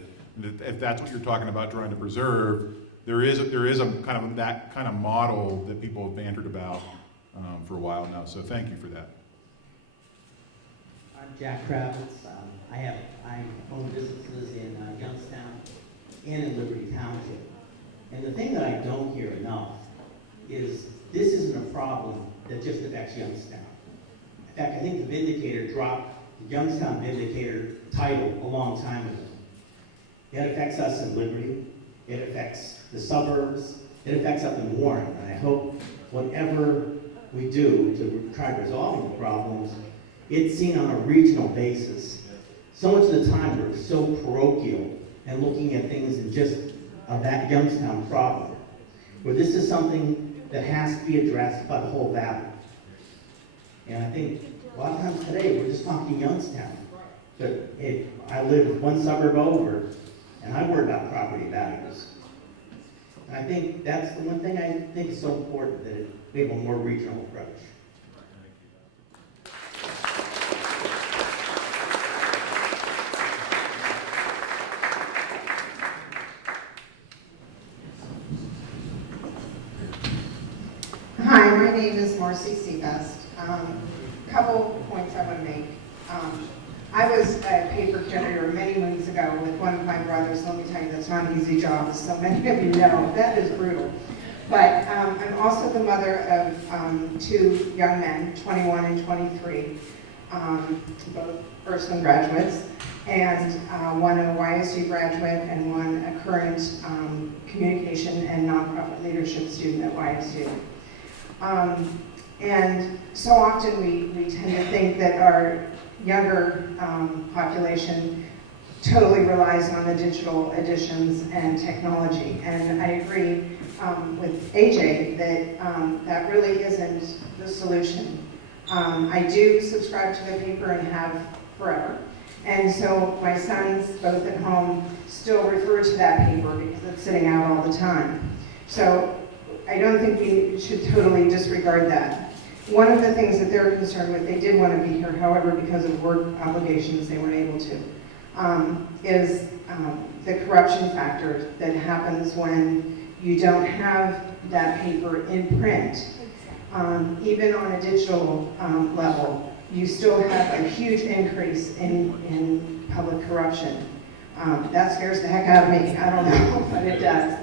if that's what you're talking about trying to preserve, there is a kind of that kind of model that people have bantered about for a while now. So thank you for that. I'm Jack Kravitz. I own businesses in Youngstown and in Liberty Township. And the thing that I don't hear enough is this isn't a problem that just affects Youngstown. In fact, I think the Vindicator dropped the Youngstown Vindicator title a long time ago. It affects us in Liberty. It affects the suburbs. It affects up in Warren. And I hope whatever we do to try resolving the problems, it's seen on a regional basis. So much of the time we're so parochial and looking at things in just that Youngstown problem, where this is something that has to be addressed by the whole valley. And I think a lot of times today we're just talking Youngstown. But I live one suburb over, and I worry about property values. And I think that's the one thing I think is so important, that we have a more regional approach. Hi, my name is Marcy Seabest. Couple points I want to make. I was a paper carrier many moons ago with one of my brothers. Let me tell you, that's not an easy job, so many of you know. That is brutal. But I'm also the mother of two young men, 21 and 23, both Ursuline graduates, and one a YSU graduate and one a current communication and nonprofit leadership student at YSU. And so often we tend to think that our younger population totally relies on the digital editions and technology. And I agree with AJ that that really isn't the solution. I do subscribe to the paper and have forever. And so my sons, both at home, still refer to that paper because it's sitting out all the time. So I don't think we should totally disregard that. One of the things that they're concerned with, they did want to be here, however, because of work obligations, they weren't able to, is the corruption factor that happens when you don't have that paper in print. Even on a digital level, you still have a huge increase in public corruption. That scares the heck out of me. I don't know, but it does.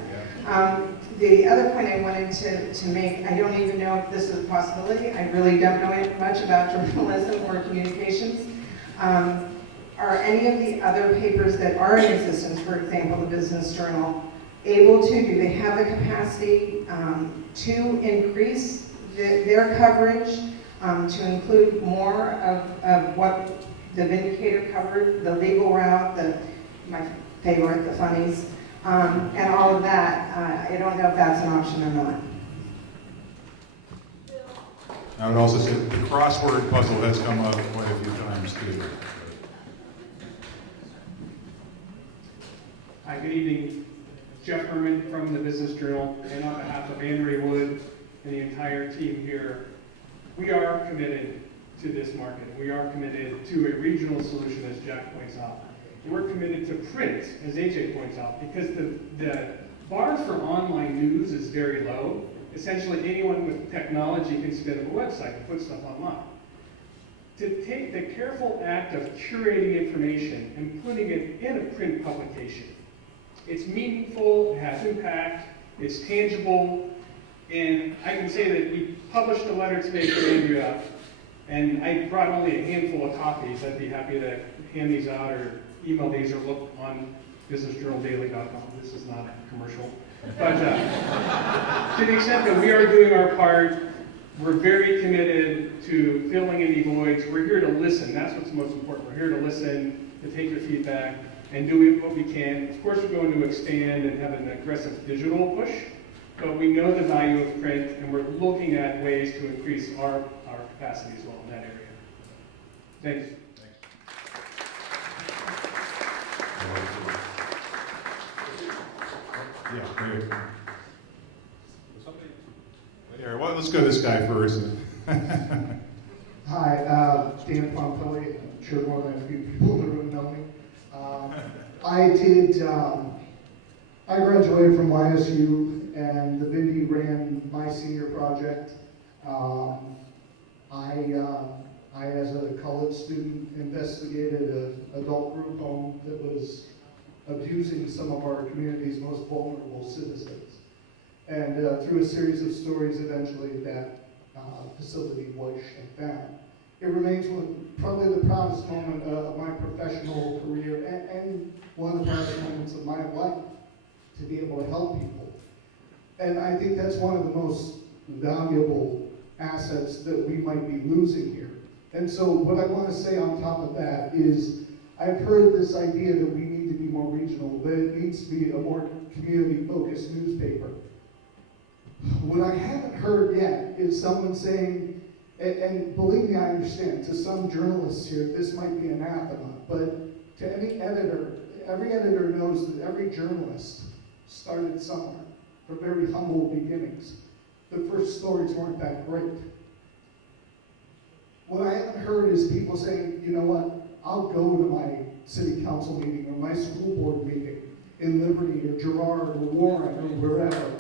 The other point I wanted to make, I don't even know if this is a possibility. I really don't know much about journalism or communications. Are any of the other papers that are in existence, for example, the Business Journal, able to, do they have the capacity to increase their coverage, to include more of what the Vindicator covered, the legal route, my favorite, the funnies, and all of that? I don't know if that's an option or not. I would also say the crossword puzzle has come up quite a few times too. Hi, good evening. Jeff Herman from the Business Journal, and on behalf of Andrea Wood and the entire team here, we are committed to this market. We are committed to a regional solution, as Jack points out. We're committed to print, as AJ points out, because the bars for online news is very low. Essentially, anyone with technology can spin up a website and put stuff online. To take the careful act of curating information and putting it in a print publication, it's meaningful, it has impact, it's tangible, and I can say that we published a letter today for Andrea And I brought only a handful of copies. I'd be happy to hand these out or email these or look on businessjournaldaily.com. This is not a commercial. But to the extent that we are doing our part, we're very committed to filling any voids. We're here to listen. That's what's most important. We're here to listen, to take your feedback, and do what we can. Of course, we're going to expand and have an aggressive digital push, but we know the value of print, and we're looking at ways to increase our capacity as well in that area. Thanks. Yeah, great. Here, well, let's go to this guy first. Hi, Dan Pompili. I'm sure more than a few people in the room know me. I graduated from YSU, and the Vindy ran my senior project. I, as a college student, investigated an adult group home that was abusing some of our community's most vulnerable citizens. And through a series of stories, eventually that facility was shut down. It remains probably the proudest moment of my professional career and one of the proudest moments of my life, to be able to help people. And I think that's one of the most valuable assets that we might be losing here. And so what I want to say on top of that is, I've heard this idea that we need to be more regional, that it needs to be a more community-focused newspaper. What I haven't heard yet is someone saying, and believe me, I understand, to some journalists here, this might be anathema, but to any editor, every editor knows that every journalist started somewhere, from very humble beginnings. The first stories weren't that great. What I haven't heard is people saying, you know what, I'll go to my city council meeting or my school board meeting in Liberty or Girard or Warren or wherever,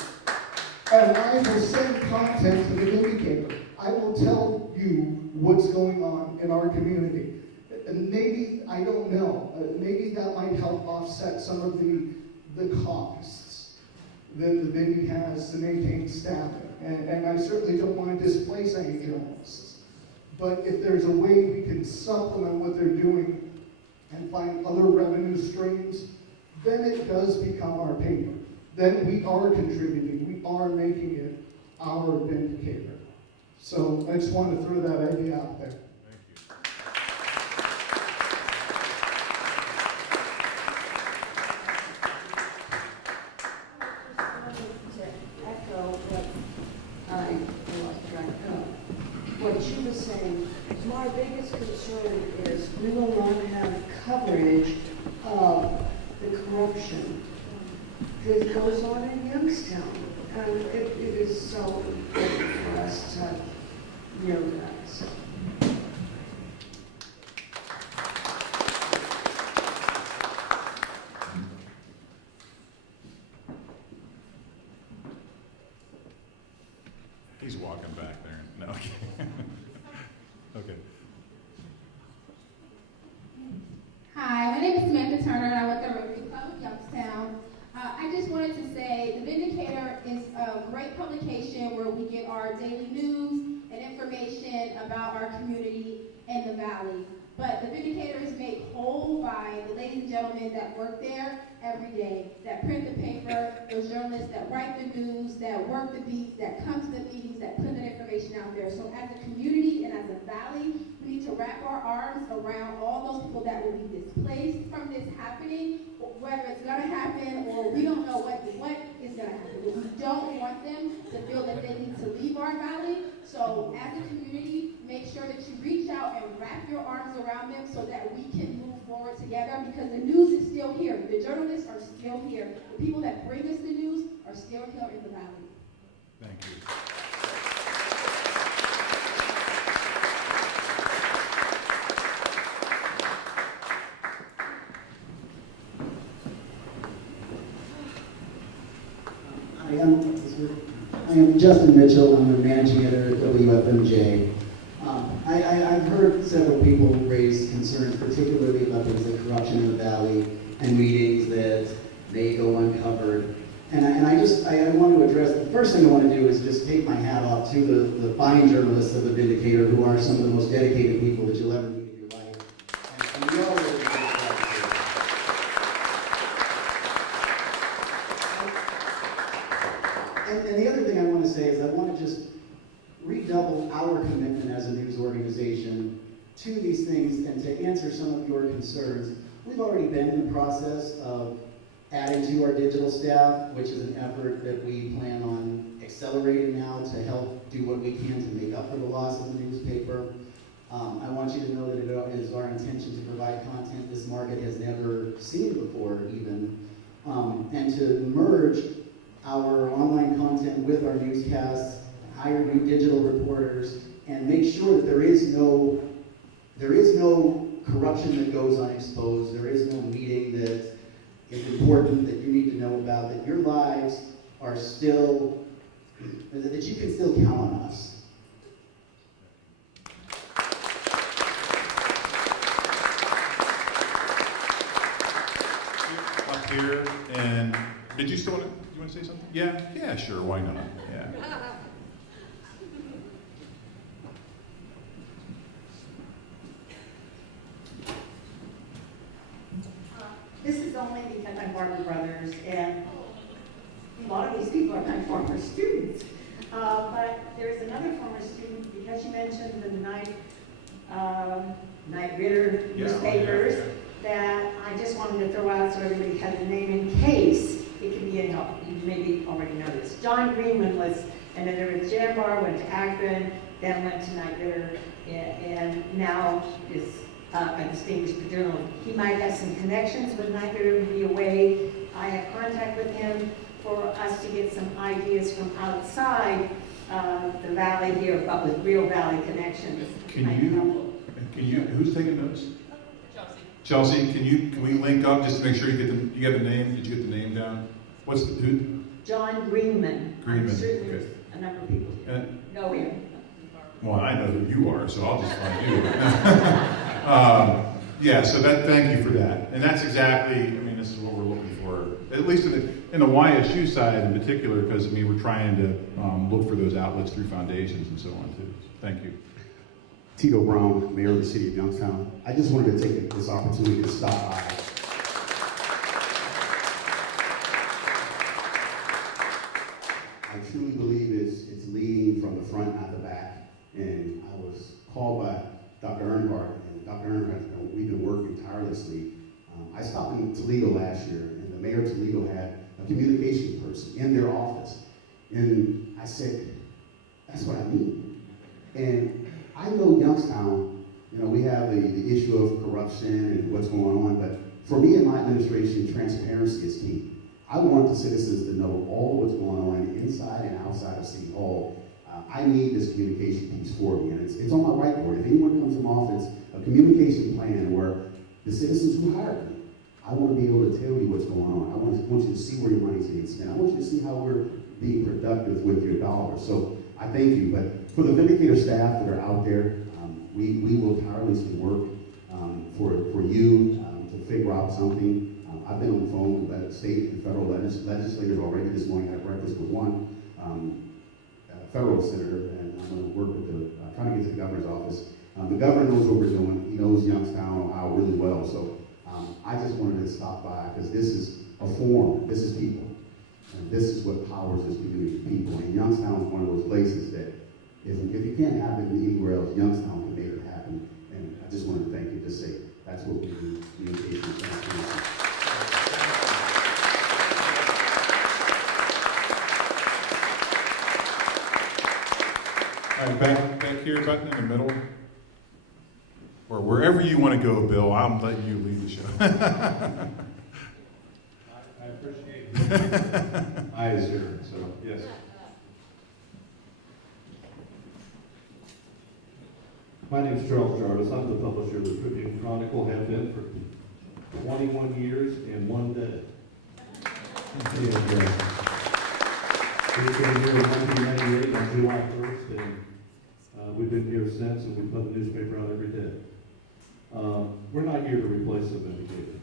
and I will send content to the Vindicator. I will tell you what's going on in our community. And maybe, I don't know, maybe that might help offset some of the costs that the Vindy has to maintain staffing. And I certainly don't want to displace any journalists. But if there's a way we can supplement what they're doing and find other revenue streams, then it does become our paper. Then we are contributing, we are making it our Vindicator. So I just wanted to throw that idea out there. What you were saying, my biggest concern is we will not have coverage of the corruption that goes on in Youngstown. And it is so important for us to know that. So. He's walking back there. No, okay. Okay. Hi, my name is Samantha Turner, and I work at Rotary Club of Youngstown. I just wanted to say the Vindicator is a great publication where we get our daily news and information about our community and the Valley. But the Vindicator is made whole by the ladies and gentlemen that work there every day, that print the paper, those journalists that write the news, that work the beats, that come to the meetings, that put that information out there. So as a community and as a Valley, we need to wrap our arms around all those people that will be displaced from this happening, whether it's going to happen or we don't know what is going to happen. But we don't want them to feel that they need to leave our Valley. So as a community, make sure that you reach out and wrap your arms around them so that we can move forward together, because the news is still here. The journalists are still here. The people that bring us the news are still here in the Valley. Thank you. I am Justin Mitchell. I'm the managing editor at WFMJ. I've heard several people raise concerns, particularly about things like corruption in the Valley and meetings that may go uncovered. And I want to address, the first thing I want to do is just take my hat off to the fine journalists of the Vindicator, who are some of the most dedicated people that you'll ever meet in your life. And we all really appreciate that. And the other thing I want to say is I want to just redouble our commitment as a news organization to these things and to answer some of your concerns. We've already been in the process of adding to our digital staff, which is an effort that we plan on accelerating now to help do what we can to make up for the loss of the newspaper. I want you to know that it is our intention to provide content this market has never seen before even, and to merge our online content with our newscasts, hire new digital reporters, and make sure that there is no corruption that goes unexposed. There is no meeting that is important that you need to know about, that your lives are still, that you can still count on us. Up here, and did you still want to say something? Yeah, sure, why not? Yeah. This is only because I'm Barbara Brothers, and a lot of these people are my former students. But there's another former student, because you mentioned the Night Ritter newspapers, that I just wanted to throw out so everybody had the name in case it can be any help. You maybe already know this. John Greenman was an editor at Jambar, went to Akron, then went to Night Ritter, and now is a distinguished journalist. He might have some connections with Night Ritter to be away. I have contact with him for us to get some ideas from outside the valley here, but with real valley connections. Can you, who's taking notes? Chelsea, can we link up just to make sure you get the name? Did you get the name down? Who? John Greenman. Greenman. I'm certain Okay. a number of people know him. Well, I know who you are, so I'll just find you. So thank you for that. And that's exactly, this is what we're looking for, at least in the YSU side in particular, because, we're trying to look for those outlets through foundations and so on, too. So thank you. Tito Brown, Mayor of the City of Youngstown. I just wanted to take this opportunity to stop by. I truly believe it's leading from the front, not the back. And I was called by Dr. Earnhardt, and Dr. Earnhardt, we've been working tirelessly. I stopped in Toledo last year, and the mayor of Toledo had a communications person in their office. And I said, that's what I need. And I know Youngstown, we have the issue of corruption and what's going on, but for me and my administration, transparency is key. I want the citizens to know all what's going on inside and outside of City Hall. I need this communication piece for me, and it's on my whiteboard. If anyone comes from office, a communication plan where the citizens who hired me, I want to be able to tell you what's going on. I want you to see where your money's being spent. I want you to see how we're being productive with your dollars. So I thank you, but for the Vindicator staff that are out there, we will tirelessly work for you to figure out something. I've been on the phone with state and federal legislators already. This morning I had breakfast with one federal senator, and I'm going to work with trying to get to the governor's office. The governor knows what we're doing. He knows Youngstown, Ohio really well. So I just wanted to stop by because this is a forum. This is people. And this is what powers this community, people. And Youngstown is one of those places that if you can't happen anywhere else, Youngstown can make it happen. And I just wanted to thank you to say that's what we do, communication and transparency. All right, back here, button in the middle. Or wherever you want to go, Bill, I'm letting you lead the show. I appreciate it. I is here, so yes. My name is Charles Jarvis. I'm the publisher of the Tribune Chronicle, have been for 21 years and 1 day. We've been here in 1998 on July 1st, and we've been here since, and we put the newspaper out every day. We're not here to replace the Vindicator.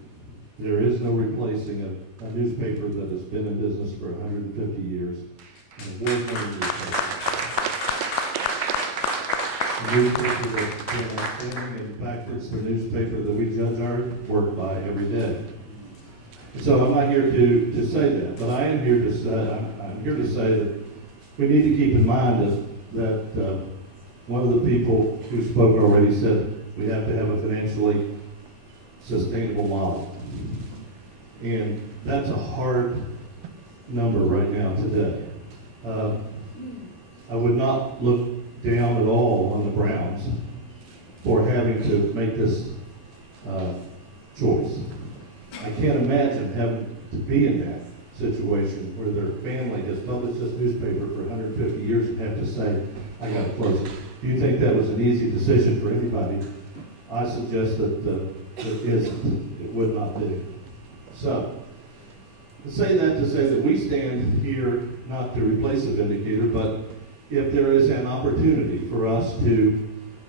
There is no replacing a newspaper that has been in business for 150 years. An award-winning newspaper. newspaper that's been outstanding. In fact, it's the newspaper that we judge our work by every day. So I'm not here to say that, but I am here to say, I'm here to say that we need to keep in mind that one of the people who spoke already said we have to have a financially sustainable model. And that's a hard number right now today. I would not look down at all on the Browns for having to make this choice. I can't imagine having to be in that situation where their family has published this newspaper for 150 years and have to say, I got to close it. Do you think that was an easy decision for anybody? I suggest that it isn't. It would not be. So, to say that we stand here not to replace the Vindicator, but if there is an opportunity for us to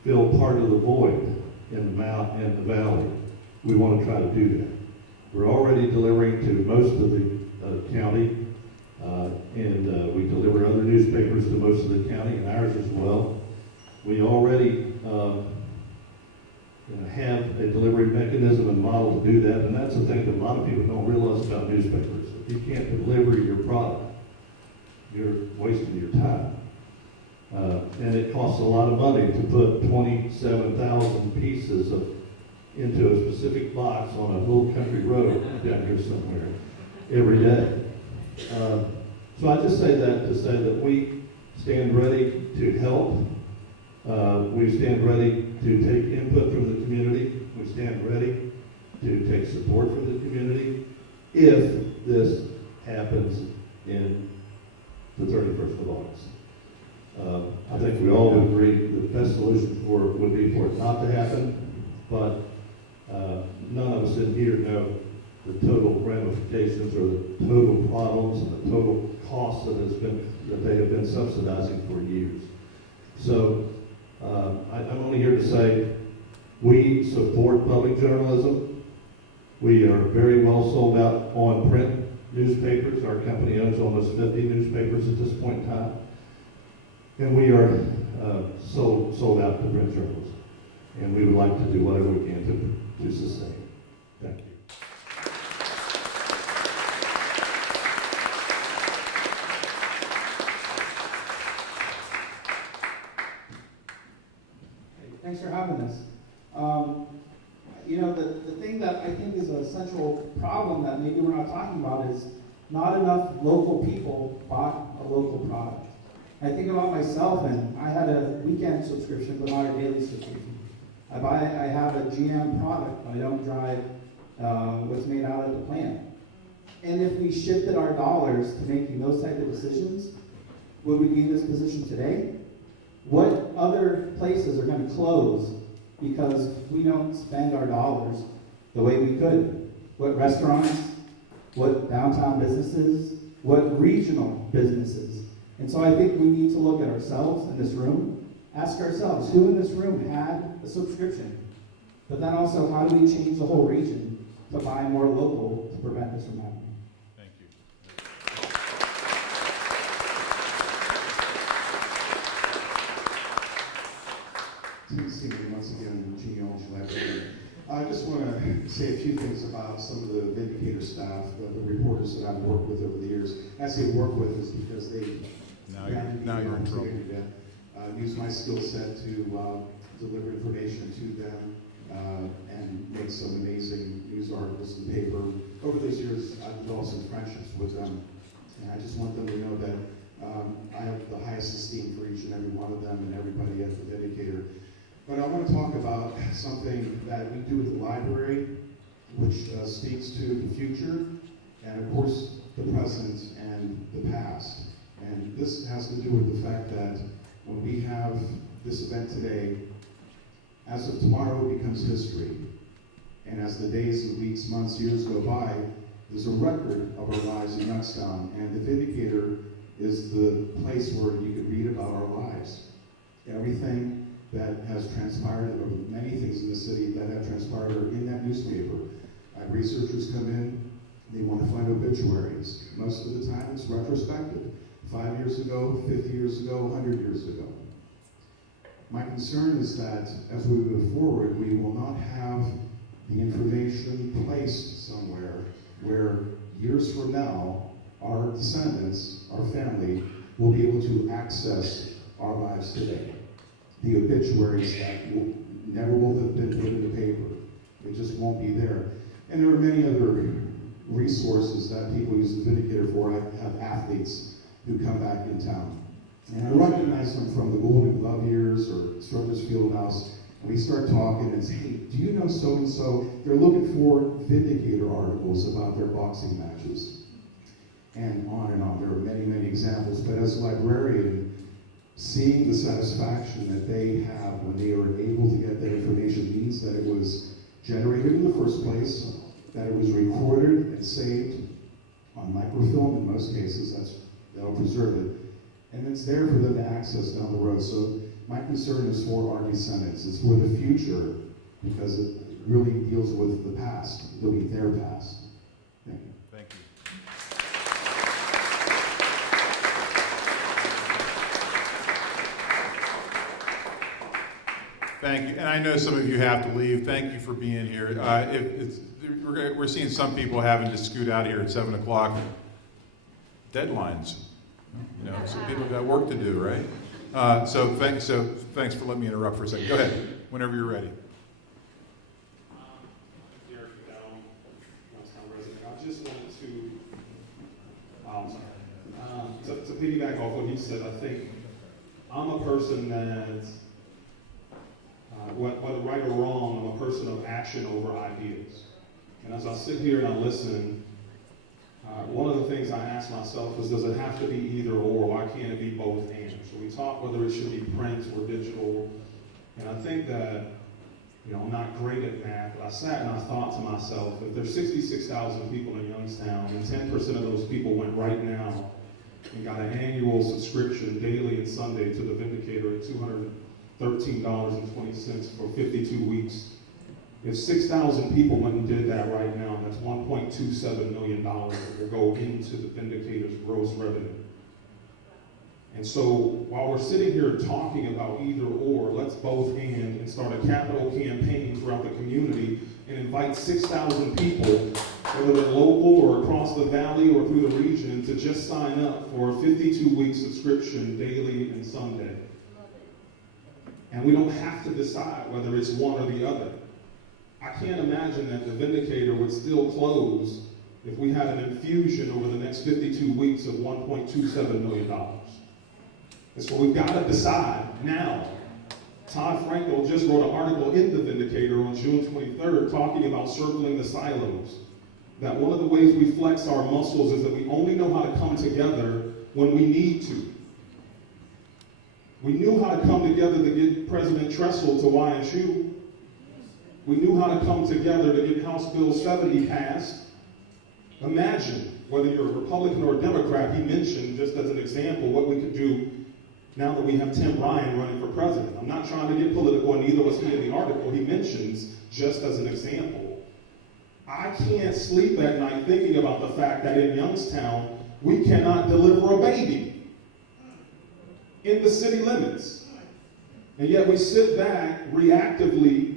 fill part of the void in the valley, we want to try to do that. We're already delivering to most of the county, and we deliver other newspapers to most of the county, and ours as well. We already have a delivery mechanism and model to do that, and that's the thing that a lot of people don't realize about newspapers. If you can't deliver your product, you're wasting your time. And it costs a lot of money to put 27,000 pieces into a specific box on a little country road down here somewhere every day. So I just say that to say that we stand ready to help. We stand ready to take input from the community. We stand ready to take support from the community if this happens in the 31st of August. I think we all would agree the best solution would be for it not to happen, but none of us in here know the total ramifications or the total problems and the total costs that they have been subsidizing for years. So I'm only here to say we support public journalism. We are very well sold out on print newspapers. Our company owns almost 50 newspapers at this point in time. And we are sold out to print journalism. And we would like to do whatever we can to sustain it. Thank you. Thanks for having us. The thing that I think is a central problem that maybe we're not talking about is not enough local people bought a local product. I think about myself, and I had a weekend subscription, but not a daily subscription. I have a GM product, but I don't drive what's made out of the plant. And if we shifted our dollars to making those type of decisions, would we be in this position today? What other places are going to close because we don't spend our dollars the way we could? What restaurants, what downtown businesses, what regional businesses? And so I think we need to look at ourselves in this room, ask ourselves, who in this room had a subscription? But then also, how do we change the whole region to buy more local to prevent this from happening? Tim Seaman, once again, Genealogy Library. I just want to say a few things about some of the Vindicator staff, the reporters that I've worked with over the years. I say work with is because they now you're in trouble. Use my skill set to deliver information to them and make some amazing news articles in the paper. Over those years, I've developed some friendships with them, and I just want them to know that I have the highest esteem for each and every one of them and everybody at the Vindicator. But I want to talk about something that we do at the library, which speaks to the future, and of course, the present and the past. And this has to do with the fact that when we have this event today, as of tomorrow it becomes history. And as the days and weeks, months, years go by, there's a record of our lives in Youngstown. And the Vindicator is the place where you can read about our lives. Everything that has transpired, or many things in the city that have transpired are in that newspaper. Researchers come in, they want to find obituaries. Most of the time it's retrospective. 5 years ago, 50 years ago, 100 years ago. My concern is that as we move forward, we will not have the information placed somewhere where years from now, our descendants, our family, will be able to access our lives today. The obituaries that never will have been put in the paper. It just won't be there. And there are many other resources that people use the Vindicator for. I have athletes who come back in town. And I recognize them from the Golden Glove years or Struthers Fieldhouse. And we start talking and say, hey, do you know so-and-so? They're looking for Vindicator articles about their boxing matches. And on and on. There are many, many examples. But as a librarian, seeing the satisfaction that they have when they are able to get that information means that it was generated in the first place, that it was recorded and saved on microfilm in most cases, that'll preserve it, and it's there for them to access down the road. So my concern is for our descendants, it's for the future, because it really deals with the past, it'll be their past. Thank you. Thank you. Thank you, and I know some of you have to leave. Thank you for being here. We're seeing some people having to scoot out here at 7 o'clock. Deadlines, so people got work to do, right? So thanks for letting me interrupt for a second. Go ahead, whenever you're ready. I just wanted to piggyback off what he said. I think I'm a person that, whether right or wrong, I'm a person of action over ideas. And as I sit here and I listen, one of the things I ask myself is, does it have to be either or? Why can't it be both and? So we talk whether it should be print or digital. And I think that, I'm not great at math, but I sat and I thought to myself, if there's 66,000 people in Youngstown and 10% of those people went right now and got an annual subscription daily and Sunday to the Vindicator at $213.20 for 52 weeks. If 6,000 people went and did that right now, that's $1.27 million that will go into the Vindicator's gross revenue. And so while we're sitting here talking about either or, let's both and start a capital campaign throughout the community and invite 6,000 people, whether they're local or across the valley or through the region, to just sign up for a 52-week subscription daily and Sunday. And we don't have to decide whether it's one or the other. I can't imagine that the Vindicator would still close if we had an infusion over the next 52 weeks of $1.27 million. And so we've got to decide now. Todd Frankel just wrote an article in the Vindicator on June 23rd talking about circling the silos. That one of the ways we flex our muscles is that we only know how to come together when we need to. We knew how to come together to get President Tressel to YSU. We knew how to come together to get House Bill 70 passed. Imagine, whether you're a Republican or a Democrat, he mentioned, just as an example, what we could do now that we have Tim Ryan running for president. I'm not trying to get political, and neither was he in the article. He mentions, just as an example, I can't sleep at night thinking about the fact that in Youngstown, we cannot deliver a baby in the city limits. And yet we sit back reactively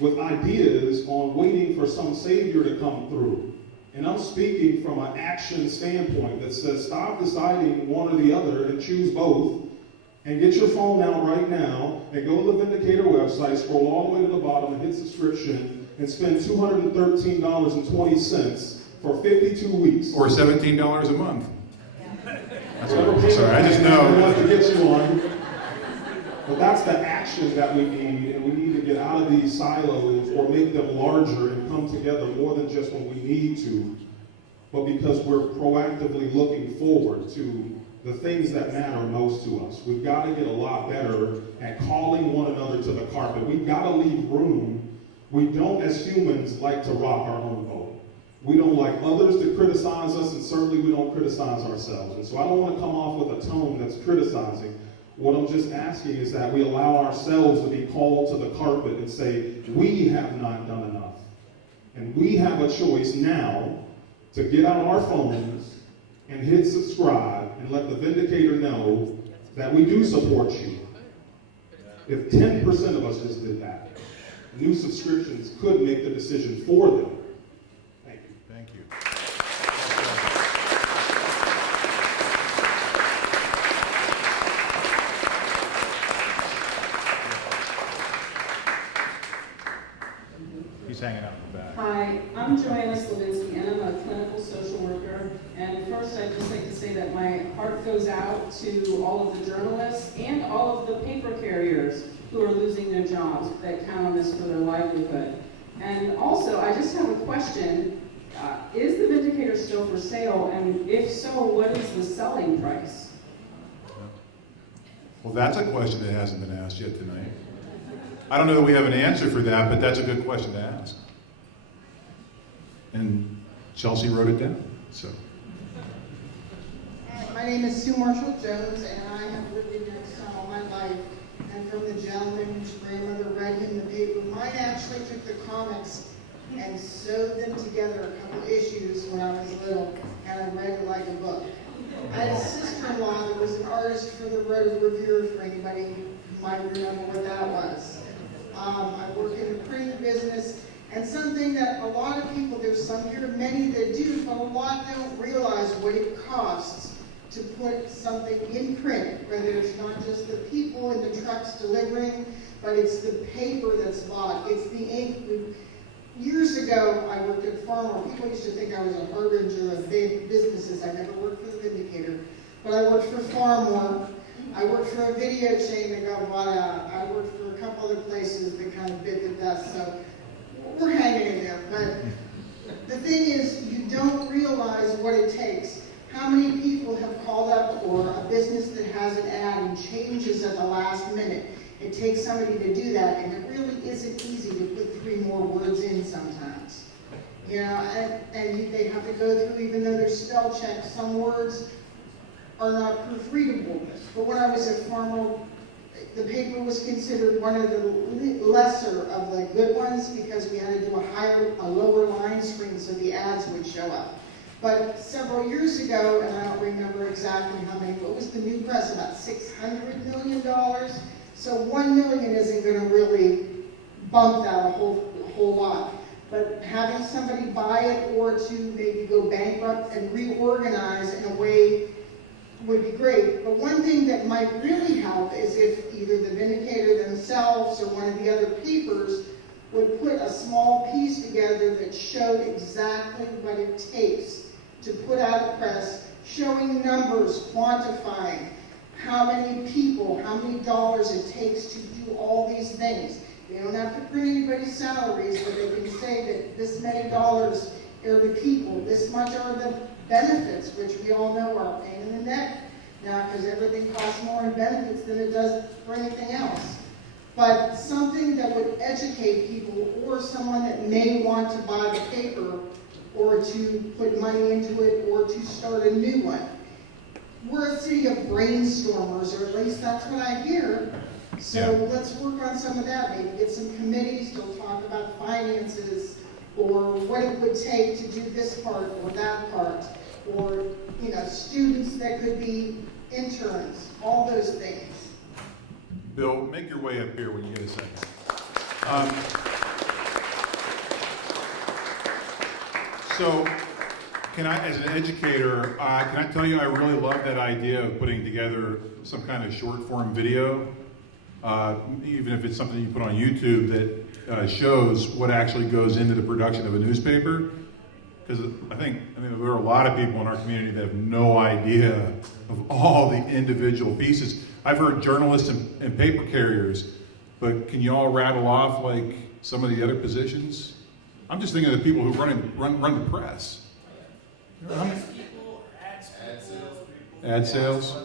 with ideas on waiting for some savior to come through. And I'm speaking from an action standpoint that says stop deciding one or the other and choose both, and get your phone out right now and go to the Vindicator website, scroll all the way to the bottom and hit subscription and spend $213.20 for 52 weeks. Or $17 a month. That's Sorry, I just know. To get you on. But that's the action that we need, and we need to get out of these silos or make them larger and come together more than just when we need to, but because we're proactively looking forward to the things that matter most to us. We've got to get a lot better at calling one another to the carpet. We've got to leave room. We don't, as humans, like to rock our own boat. We don't like others to criticize us, and certainly we don't criticize ourselves. And so I don't want to come off with a tone that's criticizing. What I'm just asking is that we allow ourselves to be called to the carpet and say, we have not done enough. And we have a choice now to get out our phones and hit subscribe and let the Vindicator know that we do support you. If 10% of us just did that, new subscriptions could make the decision for them. Thank you. Thank you. He's hanging out in the back. Hi, I'm Joanna Slavinsky, and I'm a clinical social worker. And first, I'd just like to say that my heart goes out to all of the journalists and all of the paper carriers who are losing their jobs that count on this for their livelihood. And also, I just have a question. Is the Vindicator still for sale? And if so, what is the selling price? Well, that's a question that hasn't been asked yet tonight. I don't know that we have an answer for that, but that's a good question to ask. And Chelsea wrote it down, so. My name is Sue Marshall Jones, and I have lived in Youngstown all my life. And from the gentleman whose grandmother read him the paper, mine actually took the comics and sewed them together a couple issues when I was little, and I read it like a book. I had a sister-in-law that was an artist for the Rotary Reviewer, for anybody who might remember what that was. I work in the printing business, and something that a lot of people, there's some here, many that do, but a lot don't realize what it costs to put something in print, whether it's not just the people in the trucks delivering, but it's the paper that's bought, it's the ink. Years ago, I worked at Farmer. People used to think I was a harbinger of big businesses. I never worked for the Vindicator, but I worked for Farmore. I worked for a video chain that got bought out. I worked for a couple other places that kind of bit the dust, so we're hanging in there. But the thing is, you don't realize what it takes. How many people have called up for a business that has an ad and changes at the last minute? It takes somebody to do that, and it really isn't easy to put 3 more words in sometimes. You know, and they have to go through, even though they're spell checked, some words are not proofreadable. But when I was at Farmer, the paper was considered one of the lesser of the good ones because we had to do a lower line screen so the ads would show up. But several years ago, and I don't remember exactly how many, what was the new press, about $600 million? So 1 million isn't going to really bump that a whole lot. But having somebody buy it or to maybe go bankrupt and reorganize in a way would be great. But one thing that might really help is if either the Vindicator themselves or one of the other papers would put a small piece together that showed exactly what it takes to put out a press, showing numbers, quantifying how many people, how many dollars it takes to do all these things. They don't have to print anybody's salaries, but they can say that this many dollars are the people, this much are the benefits, which we all know are a pain in the neck now because everything costs more in benefits than it does for anything else. But something that would educate people or someone that may want to buy the paper or to put money into it or to start a new one. We're a city of brainstormers, or at least that's what I hear. So let's work on some of that. Maybe get some committees to talk about finances or what it would take to do this part or that part. Or, you know, students that could be interns, all those things. Bill, make your way up here when you get a second. So, can I, as an educator, can I tell you I really love that idea of putting together some kind of short form video, even if it's something you put on YouTube that shows what actually goes into the production of a newspaper. Because I mean, there are a lot of people in our community that have no idea of all the individual pieces. I've heard journalists and paper carriers, but can you all rattle off like some of the other positions? I'm just thinking of the people who run the press. Ad sales.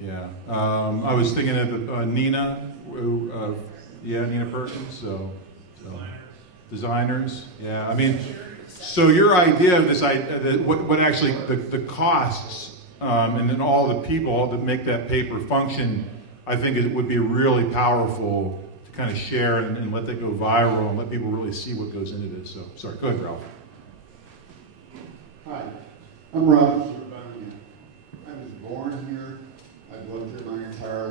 Yeah. I was thinking of Nina. Nina Perkins. So. Designers, yeah. I mean, so your idea of this, what actually the costs, and then all the people that make that paper function, I think it would be really powerful to kind of share and let that go viral and let people really see what goes into this. So, sorry, go ahead, Ralph. Hi, I'm Ralph. I was born here. I've lived here my entire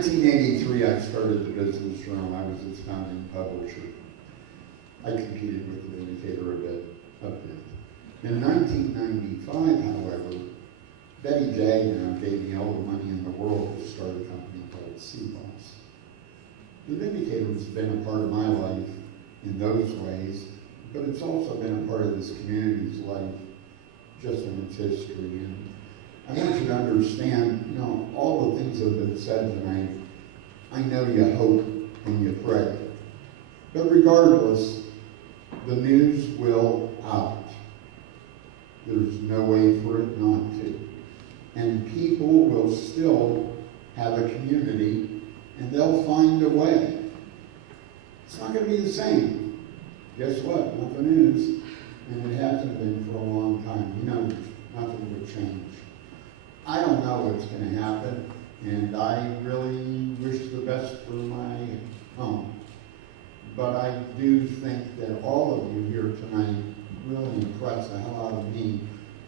1983, I started the Business Journal. I was its founding publisher. I competed with the Vindicator a bit. In 1995, however, Betty Jagner gave me all the money in the world to start a company called Seaboss. The Vindicator has been a part of my life in those ways, but it's also been a part of this community's life just in its history. And I want you to understand, all the things that have been said tonight, I know you hope and you pray. But regardless, the news will out. There's no way for it not to. And people will still have a community, and they'll find a way. It's not going to be the same. Guess what? Nothing is. And it hasn't been for a long time. Nothing would change. I don't know what's going to happen, and I really wish the best for my home. But I do think that all of you here tonight really impress the hell out of me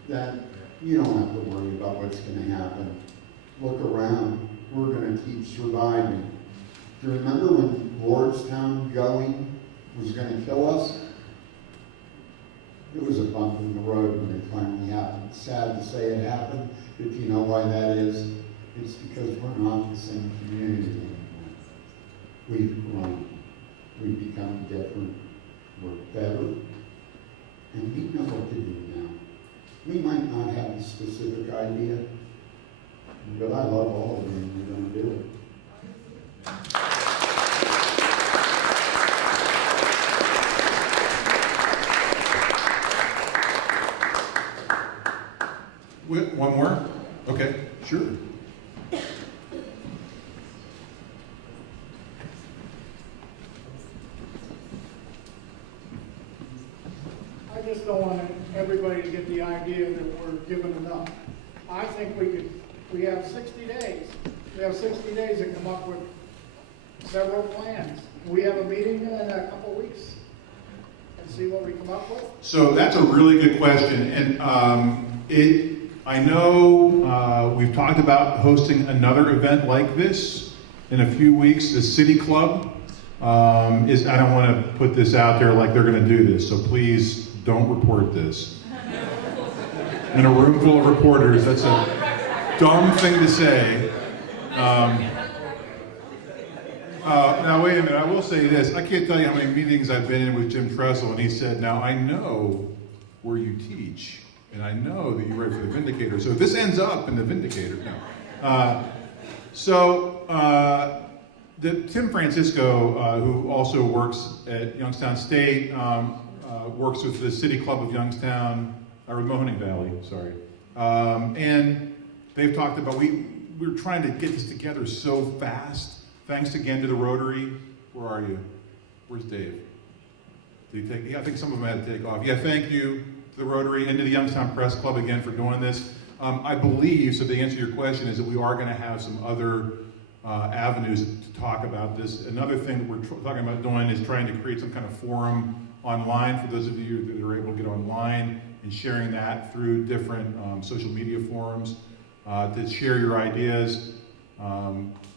that you don't have to worry about what's going to happen. Look around. We're going to keep surviving. Do you remember when Lordstown going was going to kill us? It was a bump in the road when it finally happened. It's sad to say it happened, but you know why that is? It's because we're not the same community anymore. We've grown. We've become different. We're better. And we know what to do now. We might not have a specific idea, but I love all of you and we're going to do it. One more? Okay, sure. I just don't want everybody to get the idea that we're giving enough. I think we have 60 days. We have 60 days to come up with several plans. We have a meeting in a couple weeks and see what we come up with. So that's a really good question. And I know we've talked about hosting another event like this in a few weeks. The City Club I don't want to put this out there like they're going to do this, so please don't report this. In a room full of reporters, that's a dumb thing to say. Now wait a minute, I will say this. I can't tell you how many meetings I've been in with Jim Tressel, and he said, now I know where you teach, and I know that you write for the Vindicator, so if this ends up in the Vindicator, no. Tim Francisco, who also works at Youngstown State, works with the City Club of Youngstown, or Mahoning Valley, sorry. And they've talked about, we're trying to get this together so fast. Thanks again to the Rotary. Where are you? Where's Dave? Did he take? Yeah, I think some of them had to take off. Yeah, thank you to the Rotary and to the Youngstown Press Club again for doing this. I believe, so to answer your question, is that we are going to have some other avenues to talk about this. Another thing that we're talking about doing is trying to create some kind of forum online for those of you that are able to get online and sharing that through different social media forums to share your ideas.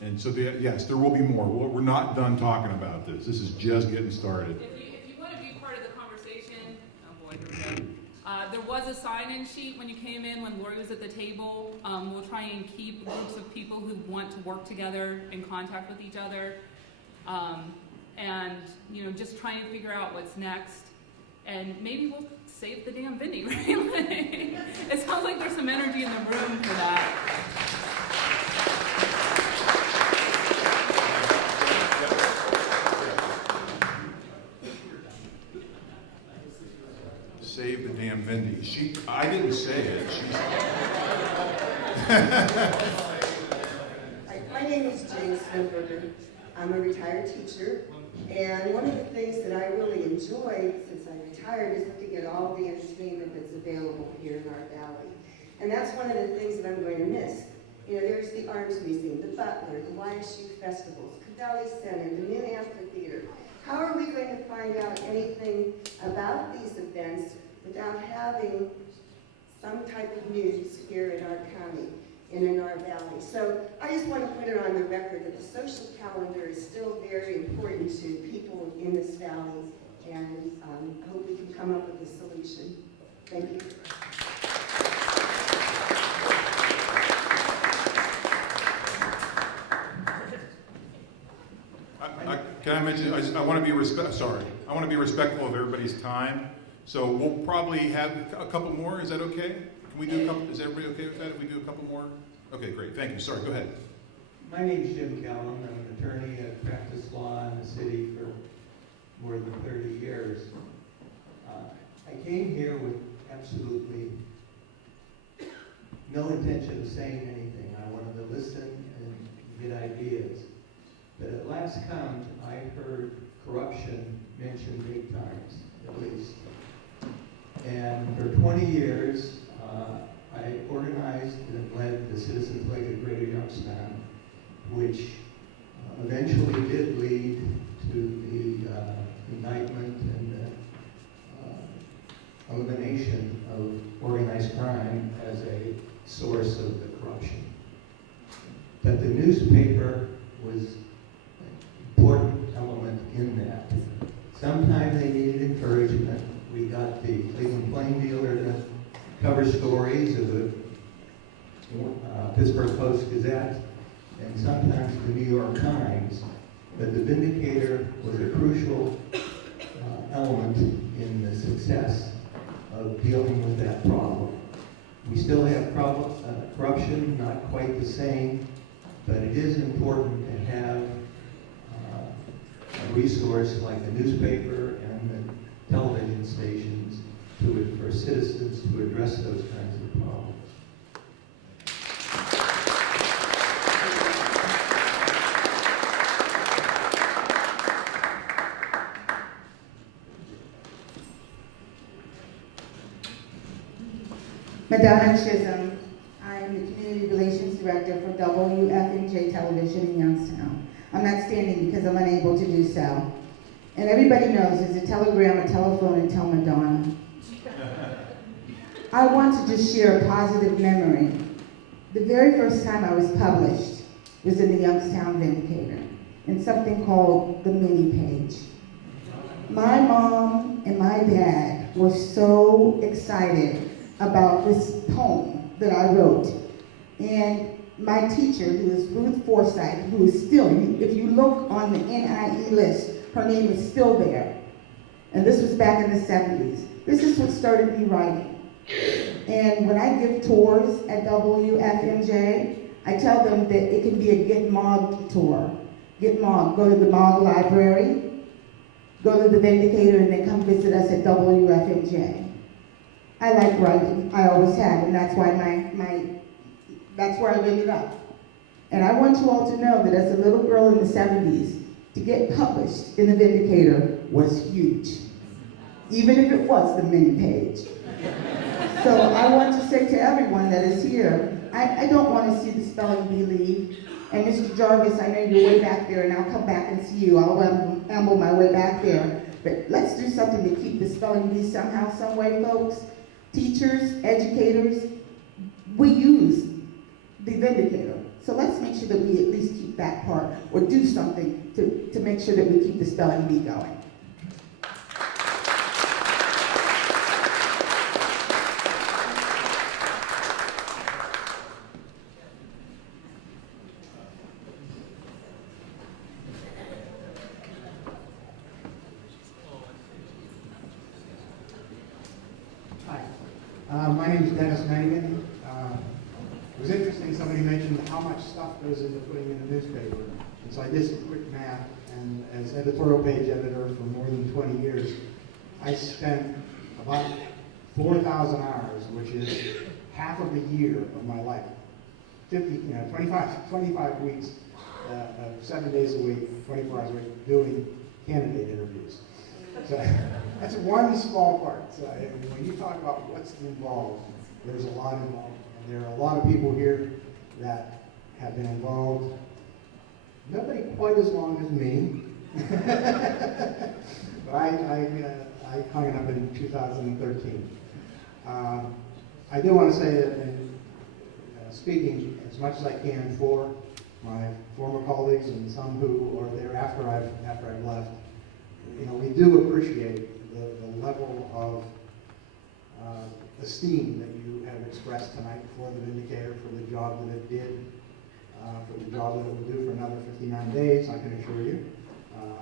And so, yes, there will be more. We're not done talking about this. This is just getting started. If you want to be part of the conversation, oh boy, here we go. There was a sign-in sheet when you came in, when Lori was at the table. We'll try and keep groups of people who want to work together in contact with each other. And, just try and figure out what's next. And maybe we'll save the damn Vindy, right? It sounds like there's some energy in the room for that. Save the damn Vindy. I didn't say it. My name is Jane Smithberger. I'm a retired teacher, and one of the things that I really enjoy since I retired is looking at all the entertainment that's available here in our valley. And that's one of the things that I'm going to miss. There's the Arms Museum, the Butler, the YSU festivals, Cadelli Center, the new amphitheater. How are we going to find out anything about these events without having some type of news here in our county? and in our valley. So I just want to put it on the record that the social calendar is still very important to people in this valley, and hope we can come up with a solution. Thank you. Can I mention, I want to be I want to be respectful of everybody's time. So we'll probably have a couple more. Is that okay? Can we do a couple? Is everybody okay with that if we do a couple more? Okay, great. Thank you. Sorry, go ahead. My name is Jim Callan. I'm an attorney. I've practiced law in the city for more than 30 years. I came here with absolutely no intention of saying anything. I wanted to listen and get ideas. But at last count, I heard corruption mentioned 8 times, at least. And for 20 years, I organized and led the Citizens League of Greater Youngstown, which eventually did lead to the indictment and the elimination of organized crime as a source of the corruption. But the newspaper was an important element in that. Sometimes they needed encouragement. We got the Cleveland Plain Dealer to cover stories of the Pittsburgh Post-Gazette, and sometimes the New York Times. But the Vindicator was a crucial element in the success of dealing with that problem. We still have corruption, not quite the same, but it is important to have a resource like the newspaper and the television stations for citizens to address those kinds of problems. Madonna Chisholm. I am the Community Relations Director for WFMJ Television in Youngstown. I'm not standing because I'm unable to do so. And everybody knows there's a telegram, a telephone, and tell Madonna. I want to just share a positive memory. The very first time I was published was in the Youngstown Vindicator, in something called the mini page. My mom and my dad were so excited about this poem that I wrote. And my teacher, who is Ruth Forsythe, who is still, if you look on the NIE list, her name is still there. And this was back in the 70s. This is what started me writing. And when I give tours at WFMJ, I tell them that it can be a Get Mogged tour. Get Mogged, go to the Mogg Library, go to the Vindicator, and then come visit us at WFMJ. I like writing, I always have, and that's why that's where I ended up. And I want you all to know that as a little girl in the 70s, to get published in the Vindicator was huge, even if it was the mini page. So I want to say to everyone that is here, I don't want to see the spelling bee leave. And Mr. Jarvis, I know you're way back there, and I'll come back and see you. I'll amble my way back there. But let's do something to keep the spelling bee somehow, some way, folks. Teachers, educators, we use the Vindicator. So let's make sure that we at least keep that part, or do something to make sure that we keep the spelling bee going. My name is Dennis Mangan. It was interesting, somebody mentioned how much stuff goes into putting in a newspaper. And so I did some quick math, and as editorial page editor for more than 20 years, I spent about 4,000 hours, which is half of a year of my life. 25 weeks, 7 days a week, 24 hours a week, doing candidate interviews. So that's one small part. So when you talk about what's involved, there's a lot involved. And there are a lot of people here that have been involved. Nobody quite as long as me. But I hung it up in 2013. I do want to say that speaking as much as I can for my former colleagues and some who are there after I've left. You know, we do appreciate the level of esteem that you have expressed tonight for the Vindicator, for the job that it did, for the job that it will do for another 59 days, I can assure you.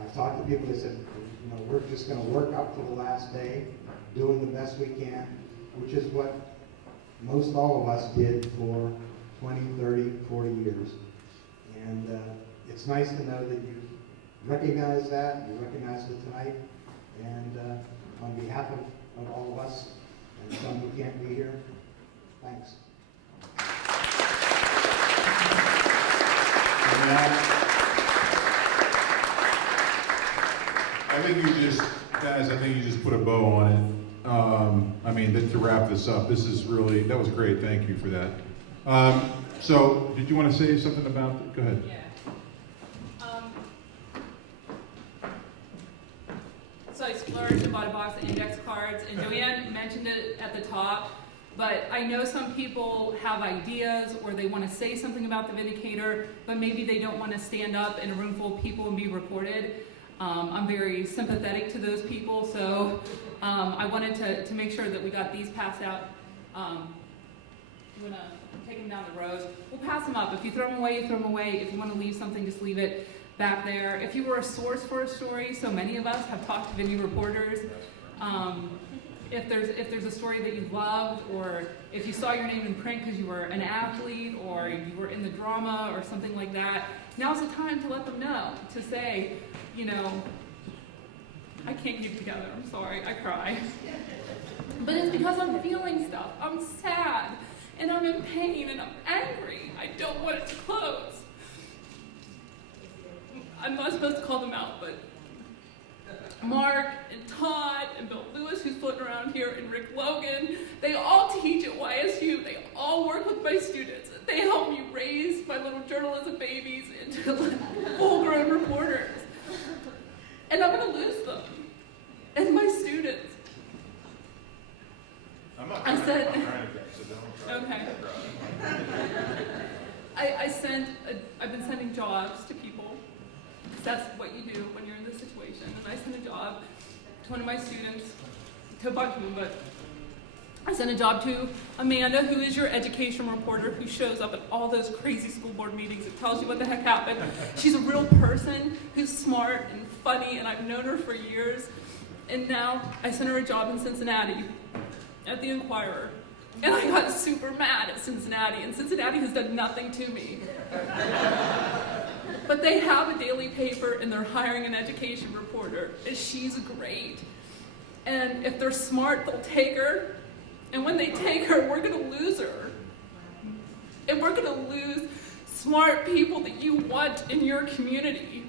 I've talked to people that said, you know, we're just going to work up to the last day, doing the best we can, which is what most all of us did for 20, 30, 40 years. And it's nice to know that you recognize that, you recognize it tonight, and on behalf of all of us, and some who can't be here, thanks. I think you just, guys, I think you just put a bow on it. I mean, to wrap this up, this is really, that was great. Thank you for that. So, did you want to say something about, go ahead. Yeah. So I splurged and bought a box of index cards, and Joanne mentioned it at the top, but I know some people have ideas or they want to say something about the Vindicator, but maybe they don't want to stand up in a room full of people and be recorded. I'm very sympathetic to those people, so I wanted to make sure that we got these passed out. You want to take them down the rows? We'll pass them up. If you throw them away, you throw them away. If you want to leave something, just leave it back there. If you were a source for a story, so many of us have talked to Vindy reporters. If there's a story that you loved, or if you saw your name in print because you were an athlete or you were in the drama or something like that, now's the time to let them know, to say, you know, I can't keep it together, I'm sorry, I cry. But it's because I'm feeling stuff. I'm sad, and I'm in pain, and I'm angry. I don't want it to close. I'm not supposed to call them out, but Mark and Todd and Bill Lewis, who's floating around here, and Rick Logan, they all teach at YSU. They all work with my students. They help me raise my little journalism babies into full-grown reporters. And I'm going to lose them as my students. I said, okay. I've been sending jobs to people. That's what you do when you're in this situation. And I sent a job to one of my students, to a bunch of them, but I sent a job to Amanda, who is your education reporter, who shows up at all those crazy school board meetings and tells you what the heck happened. She's a real person who's smart and funny, and I've known her for years. And now I sent her a job in Cincinnati at the Inquirer. And I got super mad at Cincinnati, and Cincinnati has done nothing to me. But they have a daily paper, and they're hiring an education reporter, and she's great. And if they're smart, they'll take her. And when they take her, we're going to lose her. And we're going to lose smart people that you want in your community.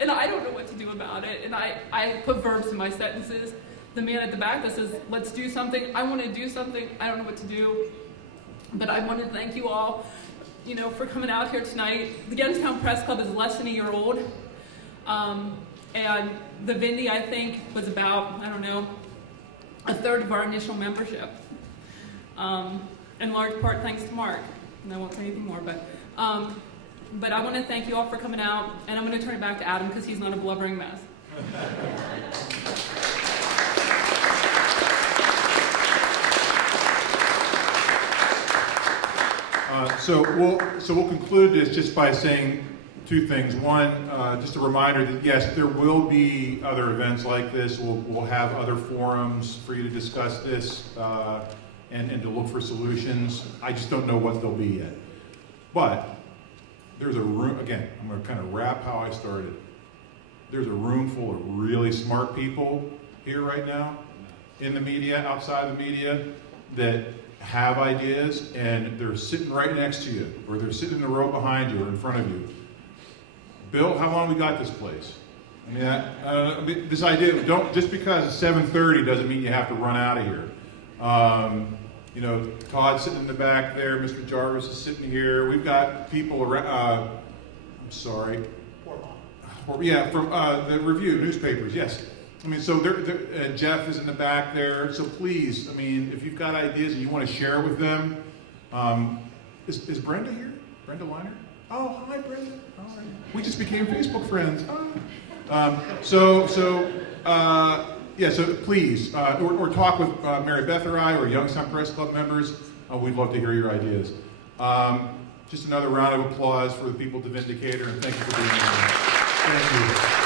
And I don't know what to do about it. And I put verbs in my sentences. The man at the back that says, let's do something. I want to do something. I don't know what to do. But I want to thank you all, you know, for coming out here tonight. The Youngstown Press Club is less than a year old. And the Vindy, I think, was about, I don't know, a third of our initial membership. In large part thanks to Mark. And I won't say anything more, but I want to thank you all for coming out, and I'm going to turn it back to Adam because he's not a blubbering mess. So we'll conclude this just by saying two things. One, just a reminder that yes, there will be other events like this. We'll have other forums for you to discuss this and to look for solutions. I just don't know what they'll be yet. But there's a room, again, I'm going to kind of wrap how I started. There's a room full of really smart people here right now in the media, outside the media, that have ideas, and they're sitting right next to you, or they're sitting in the row behind you or in front of you. Bill, how long we got this place? I mean, this idea, don't, just because it's 7:30 doesn't mean you have to run out of here. You know, Todd's sitting in the back there, Mr. Jarvis is sitting here. We've got people around, I'm sorry. Yeah, from the Review, newspapers, yes. I mean, so Jeff is in the back there, so please, I mean, if you've got ideas and you want to share with them, Is Brenda here? Brenda Liner? Oh, hi, Brenda. All right. We just became Facebook friends. Oh. So please, or talk with Mary Beth or I, or Youngstown Press Club members. We'd love to hear your ideas. Just another round of applause for the people at the Vindicator, and thank you for being here. Thank you.